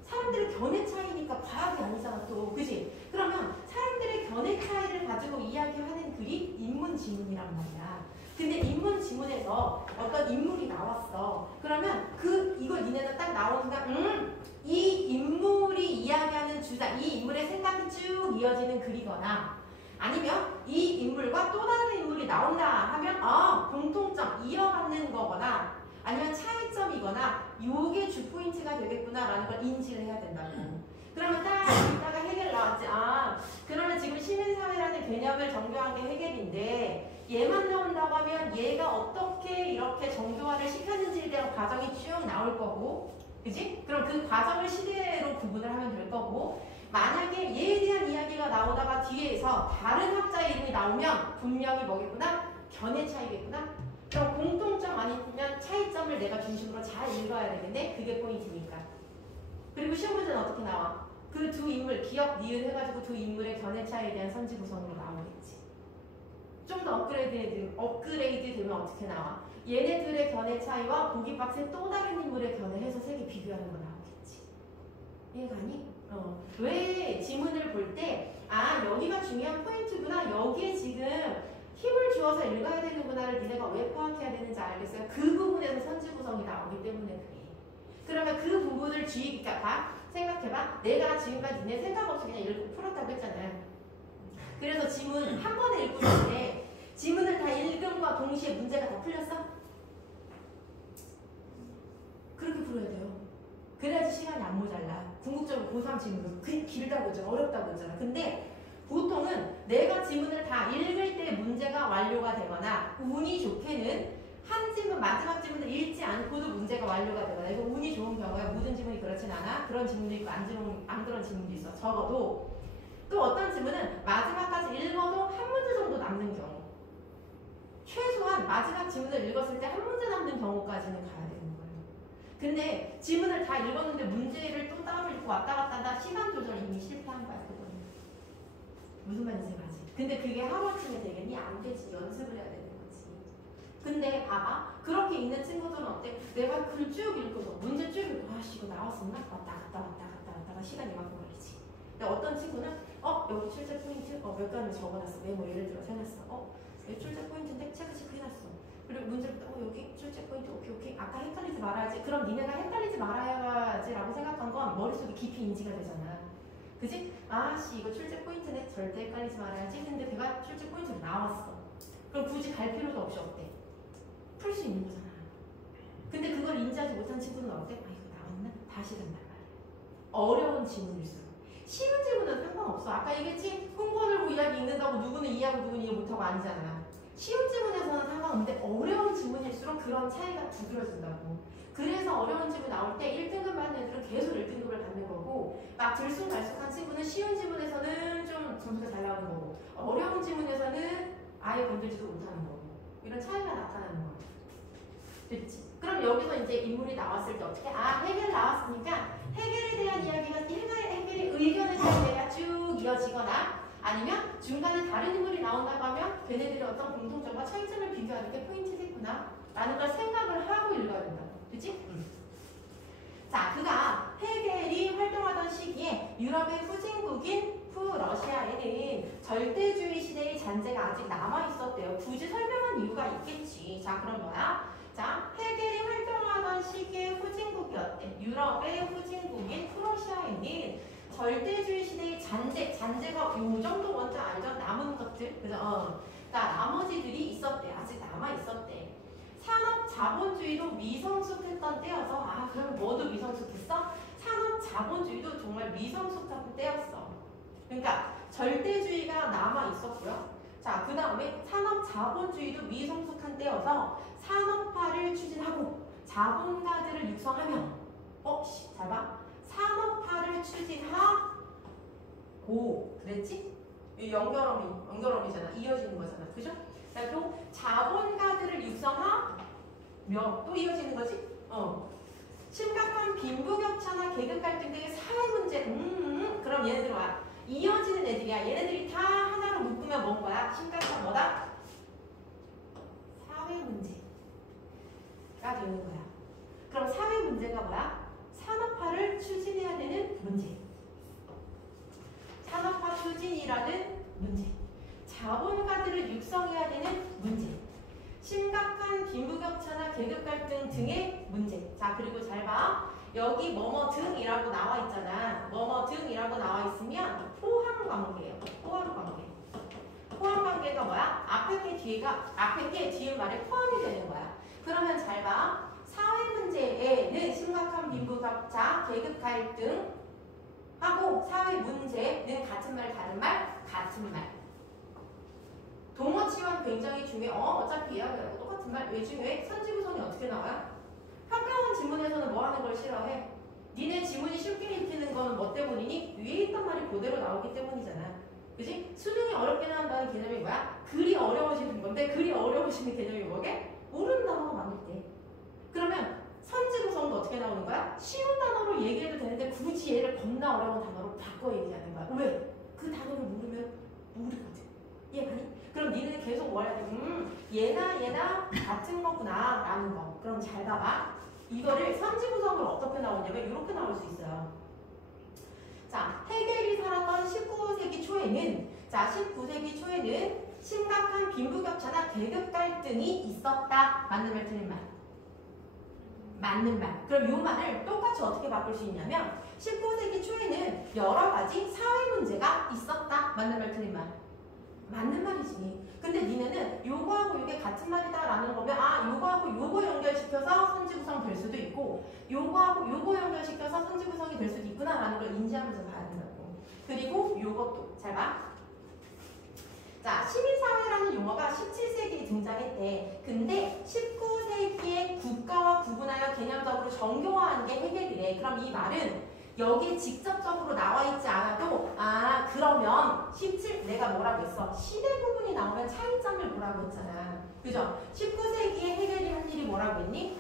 사람들의 견해 차이니까 과학이 아니잖아 또. 그지? 그러면 사람들의 견해 차이를 가지고 이야기하는 글이 인문 지문이란 말이야. 근데 인문 지문에서 어떤 인물이 나왔어. 그러면 이걸 니네가 딱 나오니까 이 인물이 이야기하는 주장, 이 인물의 생각이 쭉 이어지는 글이거나 아니면 이 인물과 또 다른 인물이 나온다 하면 공통점 이어받는 거거나 아니면 차이점이거나 요게 주포인트가 되겠구나라는 걸 인지를 해야 된다고. 그러면 딱 이따가 헤겔 나왔지. 그러면 지금 시민사회라는 개념을 정교한 게 헤겔인데 얘만 나온다고 하면 얘가 어떻게 이렇게 정교화를 시켰는지에 대한 과정이 쭉 나올 거고, 그지? 그럼 그 과정을 시대로 구분을 하면 될 거고, 만약에 얘에 대한 이야기가 나오다가 뒤에서 다른 학자의 이름이 나오면 분명히 뭐겠구나? 견해 차이겠구나? 그럼 공통점 아니면 차이점을 내가 중심으로 잘 읽어야 되는데 그게 포인트니까. 그리고 시험 문제는 어떻게 나와? 그 두 인물, 기억, 니은 해가지고 두 인물의 견해 차이에 대한 선지 구성으로 나오겠지. 좀 더 업그레이드 되면 어떻게 나와? 얘네들의 견해 차이와 보기 박스의 또 다른 인물의 견해 해서 세 개 비교하는 거 나오겠지. 이해가니? 왜 지문을 볼 때 여기가 중요한 포인트구나. 여기에 지금 힘을 주어서 읽어야 되는구나를 니네가 왜 파악해야 되는지 알겠어요? 그 부분에서 선지 구성이 나오기 때문에 그래. 그러면 그 부분을 그러니까 다 생각해봐. 내가 지금까지 니네 생각 없이 그냥 읽고 풀었다고 했잖아요. 그래서 지문 한 번에 읽고 있는데 지문을 다 읽음과 동시에 문제가 다 풀렸어? 그렇게 풀어야 돼요. 그래야지 시간이 안 모자라. 궁극적으로 고3 지문은 그게 길다고 했잖아. 어렵다고 했잖아. 근데 보통은 내가 지문을 다 읽을 때 문제가 완료가 되거나 운이 좋게는 한 지문, 마지막 지문을 읽지 않고도 문제가 완료가 되거나 이거 운이 좋은 경우야. 모든 지문이 그렇진 않아. 그런 지문도 있고 안 그런 지문도 있어. 적어도 또 어떤 지문은 마지막까지 읽어도 한 문제 정도 남는 경우, 최소한 마지막 지문을 읽었을 때 한 문제 남는 경우까지는 가야 되는 거예요. 근데 지문을 다 읽었는데 문제를 또 따로 읽고 왔다 갔다 하다 시간 조절 이미 실패한 거야. 그거는. 무슨 말인지 알지? 근데 그게 하루아침에 되겠니? 안 되지. 연습을 해야 되는 거지. 근데 봐봐. 그렇게 읽는 친구들은 어때? 내가 글 쭉 읽고서 문제 쭉 읽고 이거 나왔었나? 왔다 갔다가 시간이 이만큼 걸리지. 근데 어떤 친구는 여기 출제 포인트 몇 가지 적어놨어. 메모 예를 들어서 해놨어. 여기 출제 포인트인데 체크체크 해놨어. 그리고 문제부터 여기 출제 포인트 오케이 아까 헷갈리지 말아야지. 그럼 니네가 헷갈리지 말아야지라고 생각한 건 머릿속에 깊이 인지가 되잖아. 그지? 이거 출제 포인트네. 절대 헷갈리지 말아야지. 근데 걔가 출제 포인트로 나왔어. 그럼 굳이 갈 필요도 없이 어때? 풀 수 있는 거잖아. 근데 그걸 인지하지 못한 친구는 어때? 아 이거 나왔나? 다시 된단 말이야. 어려운 지문일수록. 쉬운 지문은 상관없어. 아까 얘기했지? 흥분을 이야기 읽는다고 누구는 이해하고 누구는 이해 못하고 아니잖아. 쉬운 지문에서는 상관없는데 어려운 지문일수록 그런 차이가 두드러진다고. 그래서 어려운 지문 나올 때 1등급 받는 애들은 계속 1등급을 받는 거고 막 들쑥날쑥한 친구는 쉬운 지문에서는 좀 점수가 잘 나오는 거고 어려운 지문에서는 아예 건들지도 못하는 거고 이런 차이가 나타나는 거야. 됐지? 그럼 여기서 이제 인물이 나왔을 때 어떻게? 아 해겔 나왔으니까 해겔에 대한 이야기가 해겔의 의견에 대한 이야기가 쭉 이어지거나 아니면 중간에 다른 인물이 나온다고 하면 걔네들의 어떤 공통점과 차이점을 비교하는 게 포인트겠구나 라는 걸 생각을 하고 읽어야 된다. 그치? 자, 그가 해겔이 활동하던 시기에 유럽의 후진국인 후러시아에는 절대주의 시대의 잔재가 아직 남아있었대요. 굳이 설명한 이유가 있겠지. 자, 그럼 뭐야? 자, 해겔이 활동하던 시기에 후진국이었대. 유럽의 후진국인 후러시아에는 절대주의 시대의 잔재가 요 정도 먼저 알죠? 남은 것들. 그죠? 자, 나머지들이 있었대. 아직 남아있었대. 산업 자본주의도 미성숙했던 때여서 아 그럼 뭐도 미성숙했어? 산업 자본주의도 정말 미성숙한 때였어. 그러니까 절대주의가 남아 있었고요. 자, 그 다음에 산업 자본주의도 미성숙한 때여서 산업화를 추진하고 자본가들을 육성하며 잘 봐. 산업화를 추진하고 그랬지? 이 연결어미잖아. 이어지는 거잖아. 그죠? 또 자본가들을 육성하며 또 이어지는 거지? 심각한 빈부격차나 계급 갈등 등의 사회 문제. 그럼 얘네들 와. 이어지는 애들이야. 얘네들이 다 하나로 묶으면 뭔 거야? 심각한 뭐다? 사회 문제가 되는 거야. 그럼 사회 문제가 뭐야? 산업화를 추진해야 되는 문제. 산업화 추진이라는 문제. 자본가들을 육성해야 되는 문제. 심각한 빈부격차나 계급 갈등 등의 문제. 자, 그리고 잘 봐. 여기 뭐뭐 등이라고 나와 있잖아. 뭐뭐 등이라고 나와 있으면 포함 관계예요. 포함 관계. 포함 관계가 뭐야? 앞에 게 뒤에 말에 포함이 되는 거야. 그러면 잘 봐. 사회 문제에는 심각한 빈부격차, 계급 갈등 하고 사회 문제는 같은 말, 다른 말, 같은 말. 동어 치환 굉장히 중요해. 어차피 이야기하고 똑같은 말. 왜 중요해? 선지 구성이 어떻게 나와요? 평가원 지문에서는 뭐 하는 걸 싫어해? 니네 지문이 쉽게 읽히는 거는 뭐 때문이니? 위에 있던 말이 그대로 나오기 때문이잖아. 그지? 수능이 어렵게 나온다는 개념이 뭐야? 글이 어려워지는 건데 글이 어려워지는 개념이 뭐게? 모르는 단어가 많을 때. 그러면 선지 구성도 어떻게 나오는 거야? 쉬운 단어로 얘기해도 되는데 굳이 얘를 겁나 어려운 단어로 바꿔 얘기하는 거야. 왜? 그 단어를 모르면 모르거든. 이해가니? 그럼 니는 계속 뭐 해야 돼? 얘나 같은 거구나 라는 거. 그럼 잘 봐봐. 이거를 선지 구성으로 어떻게 나오냐면 이렇게 나올 수 있어요. 자, 해겔이 살았던 19세기 초에는 19세기 초에는 심각한 빈부격차나 계급 갈등이 있었다. 맞는 말, 틀린 말? 맞는 말. 그럼 이 말을 똑같이 어떻게 바꿀 수 있냐면 19세기 초에는 여러 가지 사회 문제가 있었다. 맞는 말, 틀린 말? 맞는 말이지. 근데 니네는 요거하고 요게 같은 말이다 라는 거면 요거하고 요거 연결시켜서 선지 구성 될 수도 있고 요거하고 요거 연결시켜서 선지 구성이 될 수도 있구나 라는 걸 인지하면서 봐야 된다고. 그리고 요것도 잘 봐. 자, 시민사회라는 용어가 17세기에 등장했대. 근데 19세기에 국가와 구분하여 개념적으로 정교화한 게 해겔이래. 그럼 이 말은 여기에 직접적으로 나와 있지 않아도 그러면 내가 뭐라고 했어? 시대 구분이 나오면 차이점을 뭐라고 했잖아. 그죠? 19세기에 해겔이 한 일이 뭐라고 했니?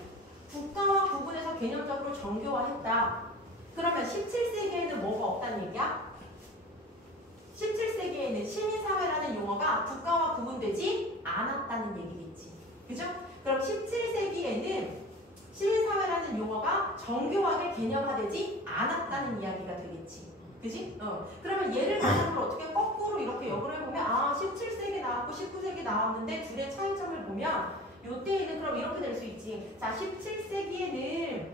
국가와 구분해서 개념적으로 정교화했다. 그러면 17세기에는 뭐가 없다는 얘기야? 17세기에는 시민사회라는 용어가 국가와 구분되지 않았다는 얘기겠지. 그죠? 그럼 17세기에는 시민사회라는 용어가 정교하게 개념화되지 않았다는 이야기가 되겠지. 그지? 그러면 얘를 바탕으로 어떻게 거꾸로 이렇게 역으로 해보면 17세기 나왔고 19세기 나왔는데 둘의 차이점을 보면 요때에는 그럼 이렇게 될 수 있지. 자, 17세기에는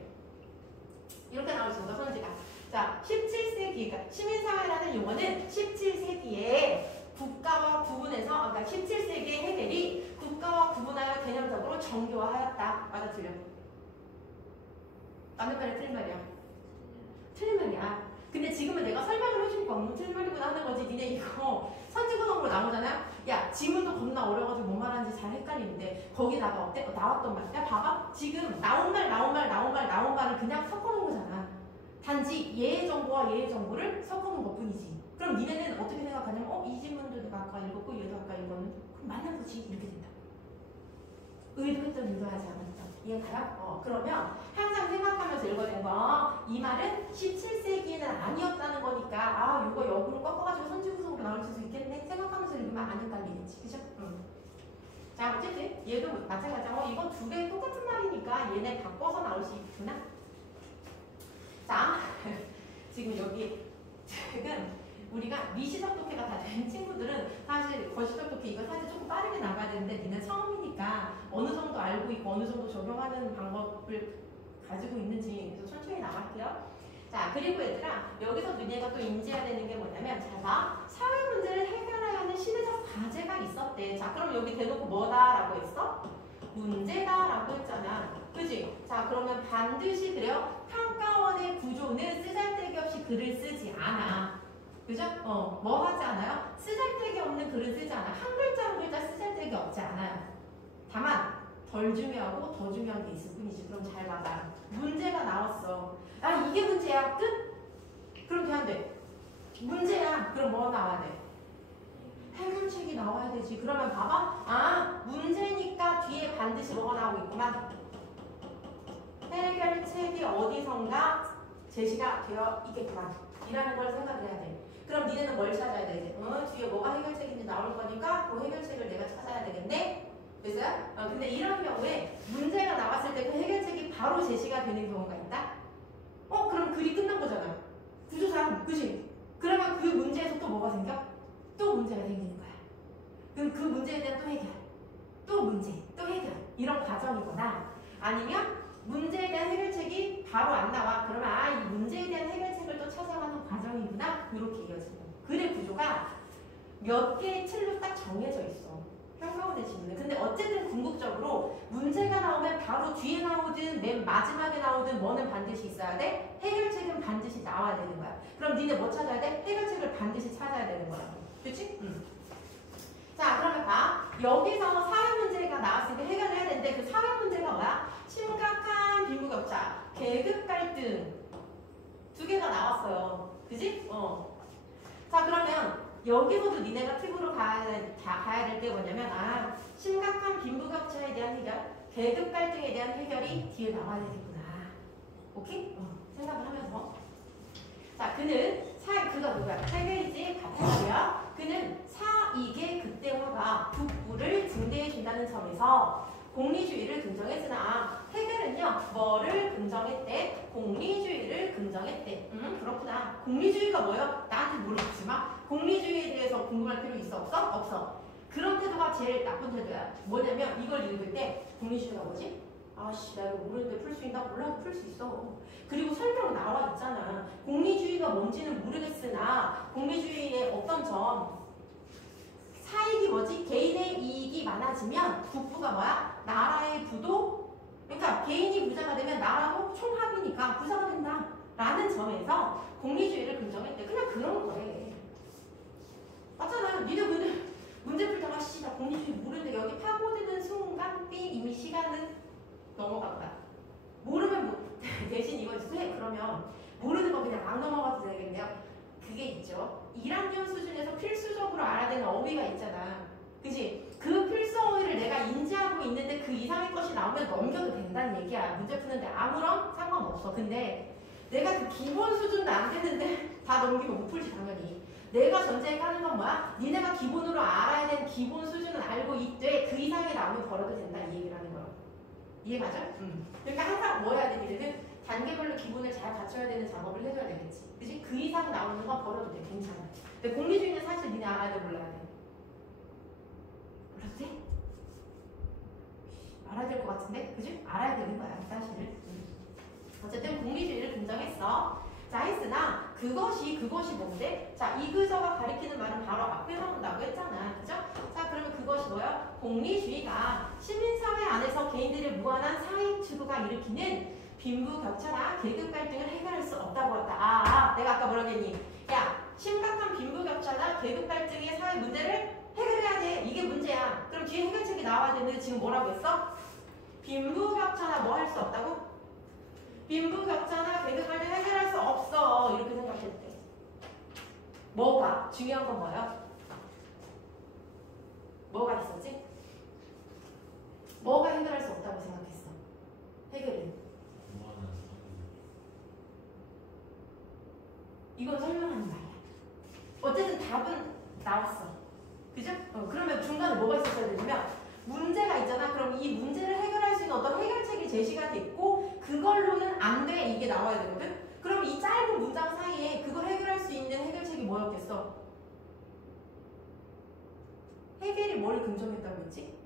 이렇게 나올 수 있어, 선지가. 자, 17세기, 시민사회라는 용어는 17세기에 국가와 구분해서, 그러니까 17세기에 해겔이 틀려? 맞는 말이야, 틀린 말이야? 틀린 말이야. 근데 지금은 내가 설명을 해주니까 틀린 말이구나 하는 거지. 니네 이거 선지구성으로 나오잖아요? 야, 지문도 겁나 어려가지고 뭐 말하는지 잘 헷갈리는데 거기다가 어때? 나왔던 말. 야, 봐봐. 지금 나온 말을 그냥 섞어놓은 거잖아. 단지 얘의 정보와 얘의 정보를 섞어놓은 것 뿐이지. 그럼 니네는 어떻게 생각하냐면 이 지문도 내가 아까 읽었고 얘도 아까 읽었는데 그럼 맞는 거지. 이렇게 된다. 의도했던 의도하지 않았다. 이해가요? 그러면 항상 생각하면서 읽어야 되는 거. 이 말은 17세기에는 아니었다는 거니까 이거 역으로 꺾어가지고 선지구성으로 나올 수도 있겠네. 생각하면서 읽으면 안 헷갈리겠지. 그죠? 자, 어쨌든 얘도 마찬가지야. 이건 두 개 똑같은 말이니까 얘네 바꿔서 나올 수 있구나. 자, 지금 우리가 미시적 독해가 다 된 친구들은 사실 거시적 독해 이거 사실 조금 빠르게 나가야 되는데 니는 처음이니까 어느 정도 알고 있고 어느 정도 적용하는 방법을 가지고 있는지 그래서 천천히 나갈게요. 자, 그리고 얘들아 여기서 너네가 또 인지해야 되는 게 뭐냐면 자 봐. 사회 문제를 해결해야 하는 시대적 과제가 있었대. 자, 그럼 여기 대놓고 뭐다라고 했어? 문제다라고 했잖아. 그지? 자, 그러면 반드시 그래요. 평가원의 구조는 쓰잘데기 없이 글을 쓰지 않아. 그죠? 뭐 하지 않아요? 쓰잘데기 없는 글을 쓰지 않아. 한 글자 한 글자 쓰잘데기 없지 않아요. 다만 덜 중요하고 더 중요한 게 있을 뿐이지. 그럼 잘 봐봐. 문제가 나왔어. 이게 문제야. 끝? 그럼 돼야 돼. 문제야. 그럼 뭐 나와야 돼? 해결책이 나와야 되지. 그러면 봐봐. 문제니까 뒤에 반드시 뭐가 나오고 있구만. 해결책이 어디선가 제시가 되어 있겠구만. 이라는 걸 생각을 해야 돼. 그럼 니네는 뭘 찾아야 돼? 뒤에 뭐가 해결책인지 나올 거니까 그 해결책을 내가 찾아야 되겠네? 됐어요? 근데 이런 경우에 문제가 나왔을 때 그 해결책이 바로 제시가 되는 경우가 있다? 그럼 글이 끝난 거잖아. 구조상, 그치? 그러면 그 문제에서 또 뭐가 생겨? 또 문제가 생기는 거야. 그럼 그 문제에 대한 또 해결. 또 문제, 또 해결. 이런 과정이거나 아니면 문제에 대한 해결책이 바로 안 나와. 그러면 이 문제에 대한 해결책을 또 찾아가는 과정이구나. 이렇게 이어진다. 글의 구조가 몇 개의 틀로 딱 정해져 있어. 평가원의 지문은. 근데 어쨌든 궁극적으로 문제가 나오면 바로 뒤에 나오든 맨 마지막에 나오든 뭐는 반드시 있어야 돼? 해결책은 반드시 나와야 되는 거야. 그럼 니네 뭐 찾아야 돼? 해결책을 반드시 찾아야 되는 거야. 그치? 자, 그러면 봐. 여기서 사회 문제가 나왔을 때 해결을 해야 되는데 그 사회 문제가 뭐야? 심각한 빈부격차, 계급 갈등 두 개가 나왔어요. 그지? 자, 그러면 여기서도 니네가 팁으로 가야 될 게 뭐냐면 심각한 빈부격차에 대한 해결, 계급 갈등에 대한 해결이 뒤에 나와야 되겠구나. 오케이? 생각을 하면서 자, 그가 누구야? 해결이지? 같아요. 그는 사익의 극대화가 북부를 증대해준다는 점에서 공리주의를 긍정했으나 해결은요 뭐를 긍정했대? 공리주의를 긍정했대. 그렇구나. 공리주의가 뭐예요? 나한테 물어보지마. 공리주의에 대해서 궁금할 필요 있어? 없어? 없어. 그런 태도가 제일 나쁜 태도야. 뭐냐면 이걸 읽을 때 공리주의가 뭐지? 나 이거 모르는데 풀 수 있나? 몰라도 풀 수 있어. 그리고 설명 나와 있잖아. 공리주의가 뭔지는 모르겠으나 공리주의의 어떤 점 사익이 뭐지? 개인의 이익이 많아지면 국부가 뭐야? 나라의 부도? 그러니까 개인이 부자가 되면 나라도 총합이니까 부자가 된다 라는 점에서 공리주의를 긍정했대. 그냥 그런 거래. 맞잖아. 니네 문제 풀다가 나 공리주의 모르는데 여기 파고드는 순간 이미 시간은 넘어간다. 모르면 대신 이거 해. 그러면 모르는 거 그냥 막 넘어가도 되겠네요. 그게 있죠. 1학년 수준에서 필수적으로 알아야 되는 어휘가 있잖아. 그지? 그 필수 어휘를 내가 인지하고 있는데 그 이상의 것이 나오면 넘겨도 된다는 얘기야. 문제 푸는데 아무런 상관없어. 근데 내가 그 기본 수준도 안 됐는데 다 넘기면 못 풀지 당연히. 내가 전제에 까는 건 뭐야? 니네가 기본으로 알아야 되는 기본 수준은 알고 있되 그 이상이 나오면 벌어도 된다 이 얘기라는 거야. 이해가죠? 그러니까 항상 뭐 해야 돼? 니네는 단계별로 기본을 잘 갖춰야 되는 작업을 해줘야 되겠지. 그치? 그 이상 나오는 건 벌어도 돼. 괜찮아. 근데 공리주의는 사실 니네 알아야 돼, 몰라야 돼? 몰라도 돼? 알아야 될 것 같은데? 그치? 알아야 되는 거야, 사실은. 어쨌든 공리주의를 긍정했어. 자, 했으나 그것이 뭔데? 자, 이그저가 가리키는 말은 바로 앞에 나온다고 했잖아. 그죠? 자, 그러면 그것이 뭐예요? 뭐예요? 공리주의가 시민사회 안에서 개인들의 무한한 사회 추구가 일으키는 빈부격차나 계급 갈등을 해결할 수 없다고 했다. 내가 아까 뭐라고 했니? 야, 심각한 빈부격차나 계급 갈등의 사회 문제를 해결해야 돼. 이게 문제야. 그럼 뒤에 해결책이 나와야 되는데 지금 뭐라고 했어? 빈부격차나 뭐 할 수 없다고? 빈부격차나 계급 갈등 해결할 수 없어. 이렇게 생각했대. 뭐가? 중요한 건 뭐예요? 뭐가 있었지? 뭐가 해결할 수 없다고 생각했어? 해결은? 이건 설명하는 말이야. 어쨌든 답은 나왔어. 그죠? 그러면 중간에 뭐가 있었어야 되냐면 문제가 있잖아. 그럼 이 문제를 해결할 수 있는 어떤 해결책이 제시가 됐고 그걸로는 안 돼. 이게 나와야 되거든? 그럼 이 짧은 문장 사이에 그걸 해결할 수 있는 해결책이 뭐였겠어? 해겔이 뭘 긍정했다고 했지?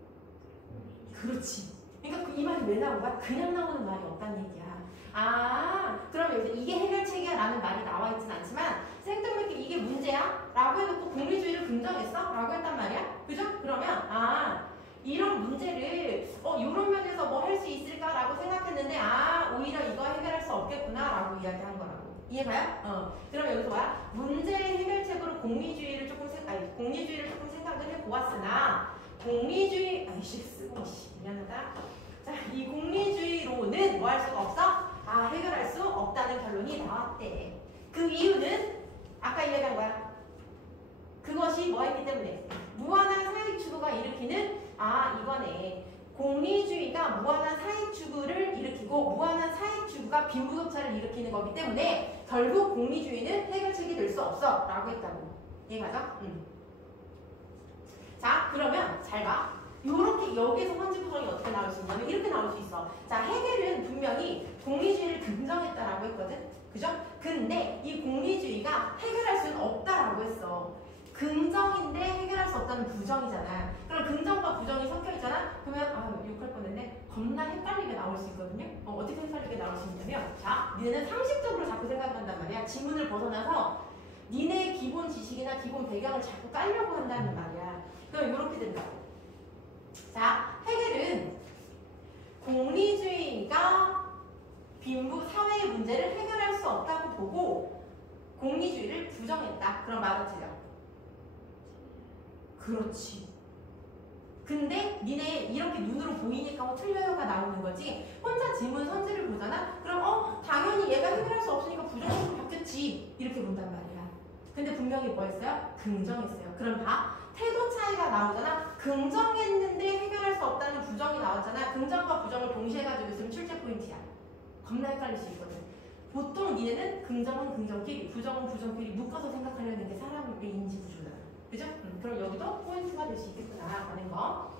그렇지. 그러니까 이 말이 왜 나온 거야? 그냥 나오는 말이 없다는 얘기야. 아, 그럼 여기서 이게 해결책이야 라는 말이 나와 있진 않지만 생뚱맞게 이게 문제야? 라고 해놓고 공리주의를 긍정했어? 라고 했단 말이야. 그죠? 그러면 이런 문제를 이런 면에서 뭐 할 수 있을까라고 생각했는데 오히려 이거 해결할 수 없겠구나 라고 이야기한 거라고. 이해가요? 그럼 여기서 뭐야? 문제의 해결책으로 공리주의를 조금 생각을 해보았으나 공리주의 미안하다. 자, 이 공리주의로는 뭐 할 수가 없어? 해결할 수 없다는 결론이 나왔대. 그 이유는 아까 이야기한 거야. 그것이 뭐였기 때문에 무한한 사익 추구가 일으키는 이거네. 공리주의가 무한한 사익 추구를 일으키고 무한한 사익 추구가 빈부격차를 일으키는 거기 때문에 결국 공리주의는 해결책이 될 수 없어 라고 했다고. 이해가죠? 자, 그러면 잘 봐. 요렇게 여기서 현지 구성이 어떻게 나올 수 있냐면 이렇게 나올 수 있어. 자, 해겔은 분명히 공리주의를 긍정했다라고 했거든. 그죠? 근데 이 공리주의가 해결할 수는 없다라고 했어. 긍정인데 해결할 수 없다는 부정이잖아. 그럼 긍정과 부정이 섞여 있잖아. 그러면 욕할 뻔했네. 겁나 헷갈리게 나올 수 있거든요. 어떻게 헷갈리게 나올 수 있냐면 자, 니네는 상식적으로 자꾸 생각한단 말이야. 지문을 벗어나서 니네의 기본 지식이나 기본 배경을 자꾸 깔려고 한다는 말이야. 그럼 이렇게 된다고. 자, 해겔은 공리주의가 빈부 사회의 문제를 해결할 수 없다고 보고 공리주의를 부정했다. 그럼 맞아 틀려? 그렇지. 근데 니네 이렇게 눈으로 보이니까 틀려요가 나오는 거지. 혼자 지문 선지를 보잖아. 그럼 당연히 얘가 해결할 수 없으니까 부정으로 바뀌었지. 이렇게 본단 말이야. 근데 분명히 뭐 했어요? 긍정했어요. 그럼 봐. 태도 차이가 나오잖아. 긍정했는데 해결할 수 없다는 부정이 나왔잖아. 긍정과 부정을 동시에 가지고 있으면 출제 포인트야. 겁나 헷갈릴 수 있거든. 보통 니네는 긍정은 긍정끼리, 부정은 부정끼리 묶어서 생각하려는 게 사람의 인지 구조다. 그죠? 그럼 여기도 포인트가 될 수 있겠구나 하는 거.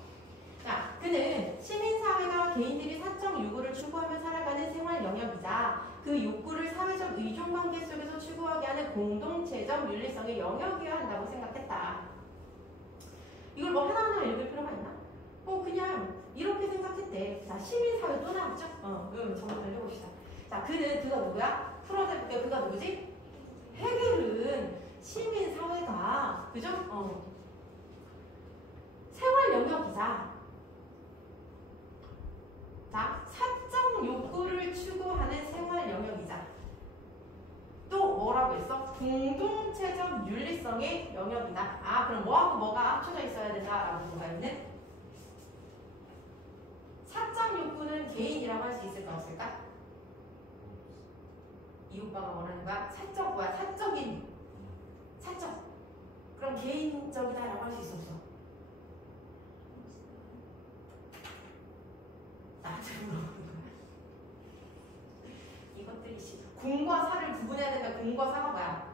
자, 그는 시민사회가 개인들이 사적 요구를 추구하며 살아가는 생활 영역이자 그 욕구를 사회적 의존관계 속에서 추구하게 하는 공동체적 윤리성의 영역이어야 한다고 생각했다. 이걸 뭐 하나하나 읽을 필요가 있나? 그냥 이렇게 생각했대. 자, 시민사회 또 나왔죠? 그럼 정말 달려봅시다. 자, 그가 누구야? 풀어내볼게요. 그가 누구지? 해겔은 시민사회가, 그죠? 생활 영역이자, 자, 사적 욕구를 추구하는 생활 영역이자, 또 뭐라고 했어? 공동체적 윤리성의 영역이다. 그럼 뭐하고 뭐가 합쳐져 있어야 된다라고 뭐가 있는? 사적 욕구는 개인이라고 할 수 있을까 없을까? 이 오빠가 원하는 거야? 사적 뭐야? 사적인 사적. 그럼 개인적이다라고 할 수 있어 없어? 나한테 물어보는 거야. 이것들이 공과 사를 구분해야 된다. 공과 사가 뭐야?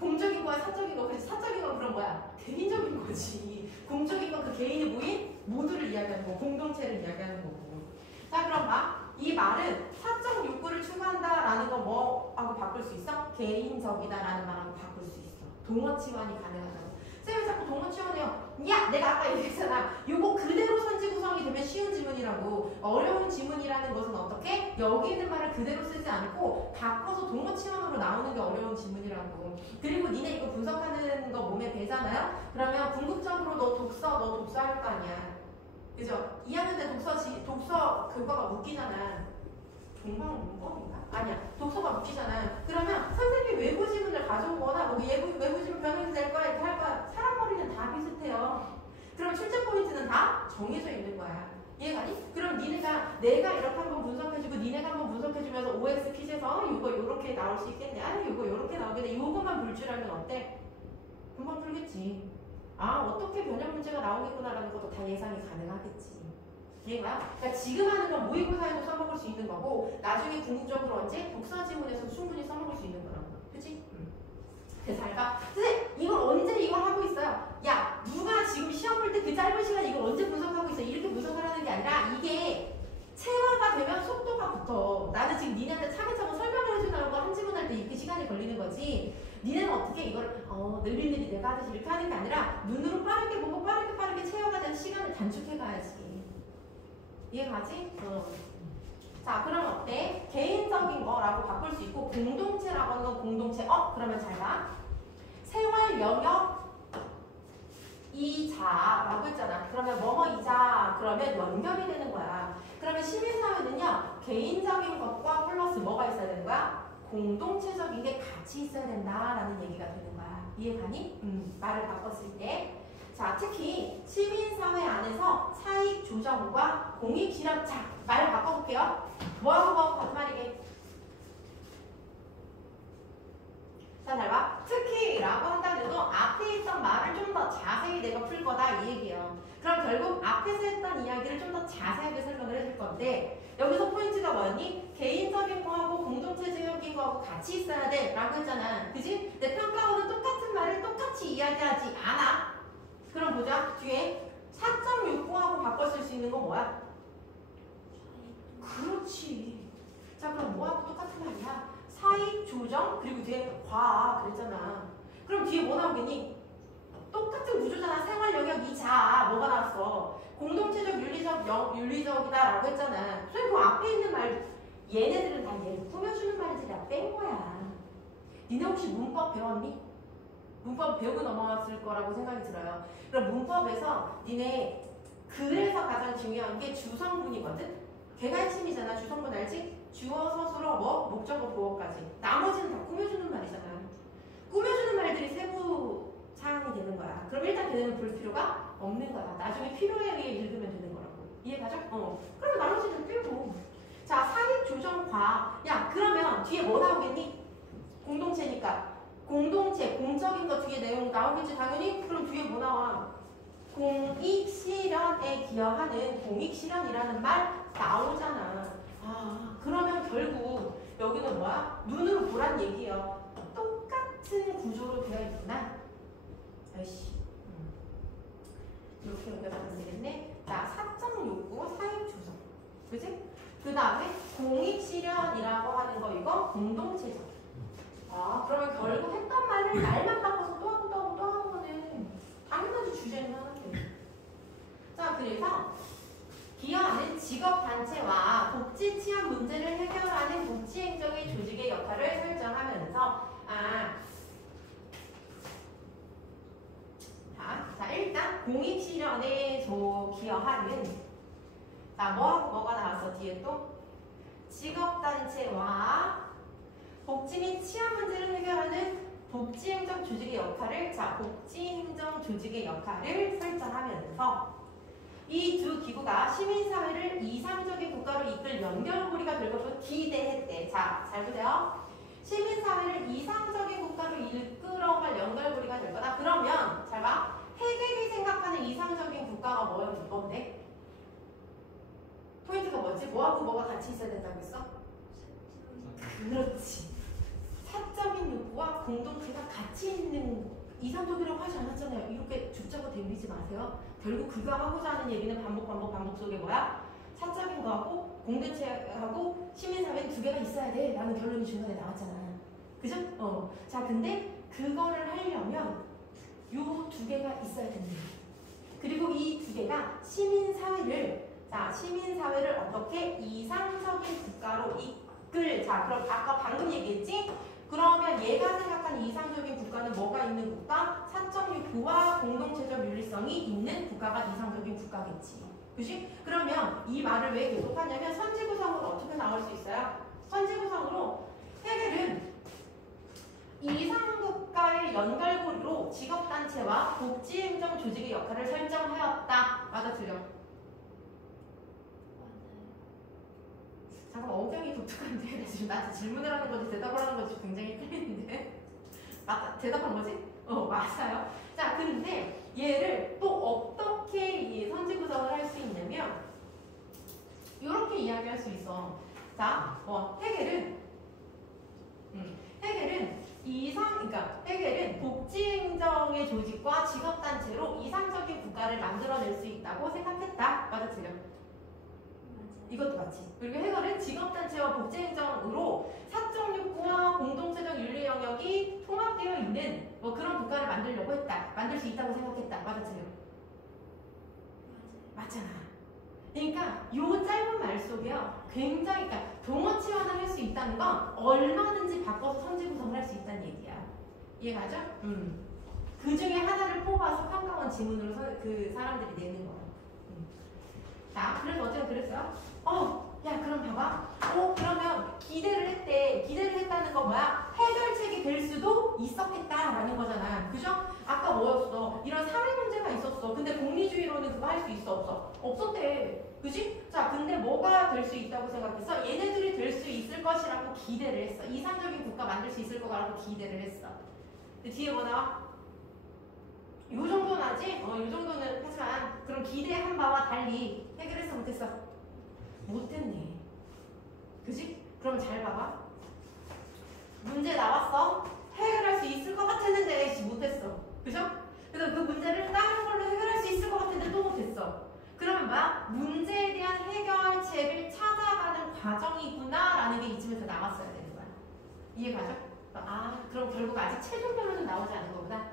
공적인 거야, 사적인 거. 그래서 사적인 건 그런 거야. 개인적인 거지. 공적인 건 그 개인의 모임 모두를 이야기하는 거고, 공동체를 이야기하는 거고. 자, 그럼 봐. 이 말은 사적 욕구를 추구한다라는 거 뭐하고 바꿀 수 있어? 개인적이다라는 말하고 바꿀 수 있어. 동어 치환이 가능하다고. 쌤이 자꾸 동어 치환해요. 야! 내가 아까 얘기했잖아. 요거 그대로 선지 구성이 되면 쉬운 지문이라고. 어려운 지문이라는 것은 어떻게? 여기 있는 말을 그대로 쓰지 않고 바꿔서 동어 치환으로 나오는 게 어려운 지문이라고. 그리고 니네 이거 분석하는 거 몸에 배잖아요? 그러면 궁극적으로 너 독서 동방 문법인가? 아니야. 독서가 묻히잖아. 그러면 선생님이 외부 지문을 가져오거나 뭐 외부 지문 변형이 될 거야 이렇게 할 거야. 사람 머리는 다 비슷해요. 그럼 출제 포인트는 다 정해져 있는 거야. 이해가니? 그럼 니네가 내가 이렇게 한번 분석해주고 니네가 한번 분석해주면서 OX 퀴즈에서 이거 요렇게 나올 수 있겠네. 아니 이거 요렇게 나오겠네. 이것만 볼 줄 알면 어때? 금방 풀겠지. 아 어떻게 변형 문제가 나오겠구나라는 것도 다 예상이 가능하겠지. 이해가요? 그러니까 지금 하는 건 모의고사에도 써먹을 수 있는 거고 나중에 궁극적으로 언제 독서 지문에서 충분히 써먹을 수 있는 거라고. 그치? 그래서 잘 봐. 선생님 이걸 언제 이걸 하고 있어요? 야 누가 지금 시험 볼 때 그 짧은 시간에 이걸 언제 분석하고 있어? 이렇게 분석을 하는 게 아니라 이게 체화가 되면 속도가 붙어. 나는 지금 니네한테 차근차근 설명을 해주는 거 한 지문 할 때 이렇게 시간이 걸리는 거지. 니네는 어떻게 이걸 느릿느릿 내가 하듯이 이렇게 하는 게 아니라 눈으로 빠르게 보고 빠르게 체화가 되는 시간을 단축해 가야지. 이해가지? 자 그럼 어때? 개인적인 거라고 바꿀 수 있고 공동체라고 하는 건 공동체. 그러면 잘 봐. 생활 영역 이자라고 했잖아. 그러면 뭐뭐이자 그러면 연결이 되는 거야. 그러면 시민사회는요 개인적인 것과 플러스 뭐가 있어야 되는 거야? 공동체적인 게 같이 있어야 된다라는 얘기가 되는 거야. 이해가니? 말을 바꿨을 때. 자, 특히 시민사회 안에서 사익 조정과 공익 실현. 자, 말을 바꿔볼게요. 뭐하고 같은 말이게. 자, 잘 봐. 특히라고 한다는 거 앞에 있던 말을 좀 더 자세히 내가 풀 거다 이 얘기예요. 그럼 결국 앞에서 했던 이야기를 좀 더 자세하게 설명을 해줄 건데 여기서 포인트가 뭐니? 개인적인 거하고 공동체적인 거하고 같이 있어야 돼 라고 했잖아. 그지? 내 평가원은 똑같은 말을 똑같이 이야기하지 않아. 그럼 보자. 뒤에 4.69하고 바꿔 쓸 수 있는 거 뭐야? 그렇지. 자 그럼 뭐하고 똑같은 말이야? 사익 조정 그리고 뒤에 과 그랬잖아. 그럼 뒤에 뭐 나오겠니? 똑같은 구조잖아. 생활 영역 이자 뭐가 나왔어? 공동체적 윤리적이다 라고 했잖아. 선생님 그 앞에 있는 말 얘네들은 다 얘를 꾸며주는 말인지 내가 뺀 거야. 니네 혹시 문법 배웠니? 문법 배우고 넘어왔을 거라고 생각이 들어요. 그럼 문법에서 니네 글에서 가장 중요한 게 주성분이거든? 걔가 핵심이잖아. 주성분 알지? 주어, 서술어, 뭐, 목적어, 보어까지. 나머지는 다 꾸며주는 말이잖아. 꾸며주는 말들이 세부 사항이 되는 거야. 그럼 일단 걔네는 볼 필요가 없는 거야. 나중에 필요에 의해 읽으면 되는 거라고. 이해가죠? 그러면 나머지는 빼고. 자, 사익 조정과. 야, 그러면 뒤에 뭐 나오겠니? 공동체니까. 공동체, 공적인 거 뒤에 내용 나오겠지 당연히? 그럼 뒤에 뭐 나와? 공익 실현에 기여하는 공익 실현이라는 말 나오잖아. 그러면 결국 여기는 뭐야? 눈으로 보란 얘기예요. 똑같은 구조로 되어 있구나. 아이씨. 이렇게 연결하면 되겠네. 자, 4.69 사익 조정. 그지? 그 다음에 공익 실현이라고 하는 거 이거 공동체적. 그러면 결국 했던 말을 말만 바꿔서 또 하고 하고는 당연하지 주제는 하는데. 자, 그래서 기여하는 직업단체와 복지 취약 문제를 해결하는 복지행정의 조직의 역할을 설정하면서 자 일단 공익실현에 기여하는 자 뭐가 나왔어 뒤에 또 직업단체와 복지 및 취약 문제를 해결하는 복지행정 조직의 역할을 복지행정 조직의 역할을 설정하면서 이 두 기구가 시민사회를 이상적인 국가로 이끌 연결고리가 될 것으로 기대했대. 자, 잘 보세요. 시민사회를 이상적인 국가로 이끌어갈 연결고리가 될 거다. 그러면 잘 봐. 해겔이 생각하는 이상적인 국가가 뭔데? 포인트가 뭐지? 뭐하고 뭐가 같이 있어야 된다고 했어? 그렇지. 사적인 욕구와 공동체가 같이 있는 이상적이라고 하지 않았잖아요. 이렇게 죽자고 덤비지 마세요. 결국 그가 하고자 하는 얘기는 반복 속에 뭐야? 사적인 거하고 공동체하고 시민사회는 두 개가 있어야 돼 라는 결론이 중간에 나왔잖아. 그죠? 자 근데 그거를 하려면 요 두 개가 있어야 된대. 그리고 이 두 개가 시민사회를 어떻게 이상적인 국가로 이끌. 자 그럼 아까 방금 얘기했지? 그러면 얘가 생각하는 이상적인 국가는 뭐가 있는 국가? 사적 욕구와 공동체적 윤리성이 있는 국가가 이상적인 국가겠지. 그지? 그러면 이 말을 왜 계속하냐면 선지구성으로 어떻게 나올 수 있어요? 선지구성으로 해겔은 이상국가의 연결고리로 직업단체와 복지행정 조직의 역할을 설정하였다. 맞아, 틀려? 잠깐 억양이 독특한데 지금 나한테 질문을 하는 건지 대답을 하는 건지 굉장히 헷갈리는데 맞다, 대답한 거지? 맞아요. 자, 근데 얘를 또 어떻게 이 선지 구성을 할 수 있냐면 이렇게 이야기할 수 있어. 자, 그러니까 해겔은 복지행정의 조직과 직업단체로 이상적인 국가를 만들어낼 수 있다고 생각했다. 맞아, 틀려? 이것도 맞지. 그리고 해겔은 직업단체와 복지행정으로 사적 욕구와 공동체적 윤리 영역이 통합되어 있는 그런 국가를 만들려고 했다. 만들 수 있다고 생각했다. 맞아, 틀려? 맞잖아. 그러니까 요 짧은 말 속에요. 굉장히, 그러니까 동어 치환을 할 수 있다는 건 얼마든지 바꿔서 선지 구성을 할 수 있다는 얘기야. 이해가죠? 그 중에 하나를 뽑아서 평가원 지문으로 그 사람들이 내는 거야. 자, 그래서 어제가 그랬어요. 야, 그럼 봐봐. 그러면 기대를 했대. 기대를 했다는 거 뭐야? 해결책이 될 수도 있었겠다라는 거잖아. 그죠? 아까 뭐였어? 이런 사회 문제가 있었어. 근데 공리주의로는 그거 할 수 있어, 없어? 없었대. 그지? 자, 근데 뭐가 될 수 있다고 생각했어? 얘네들이 될 수 있을 것이라고 기대를 했어. 이상적인 국가 만들 수 있을 거라고 기대를 했어. 근데 뒤에 뭐 나와? 요 정도는 하지? 요 정도는 하지만 그럼 기대한 바와 달리 해결했어, 못했어? 못했네. 그지? 그럼 잘 봐봐. 문제 나왔어. 해결할 수 있을 것 같았는데 못했어. 그죠? 그래서 그 문제를 다른 걸로 해결할 수 있을 것 같은데 또 못했어. 그러면 뭐야? 문제에 대한 해결책을 찾아가는 과정이구나 라는 게 이쯤에서 나왔어야 되는 거야. 이해가죠? 그럼 결국 아직 최종 결론은 나오지 않은 거구나.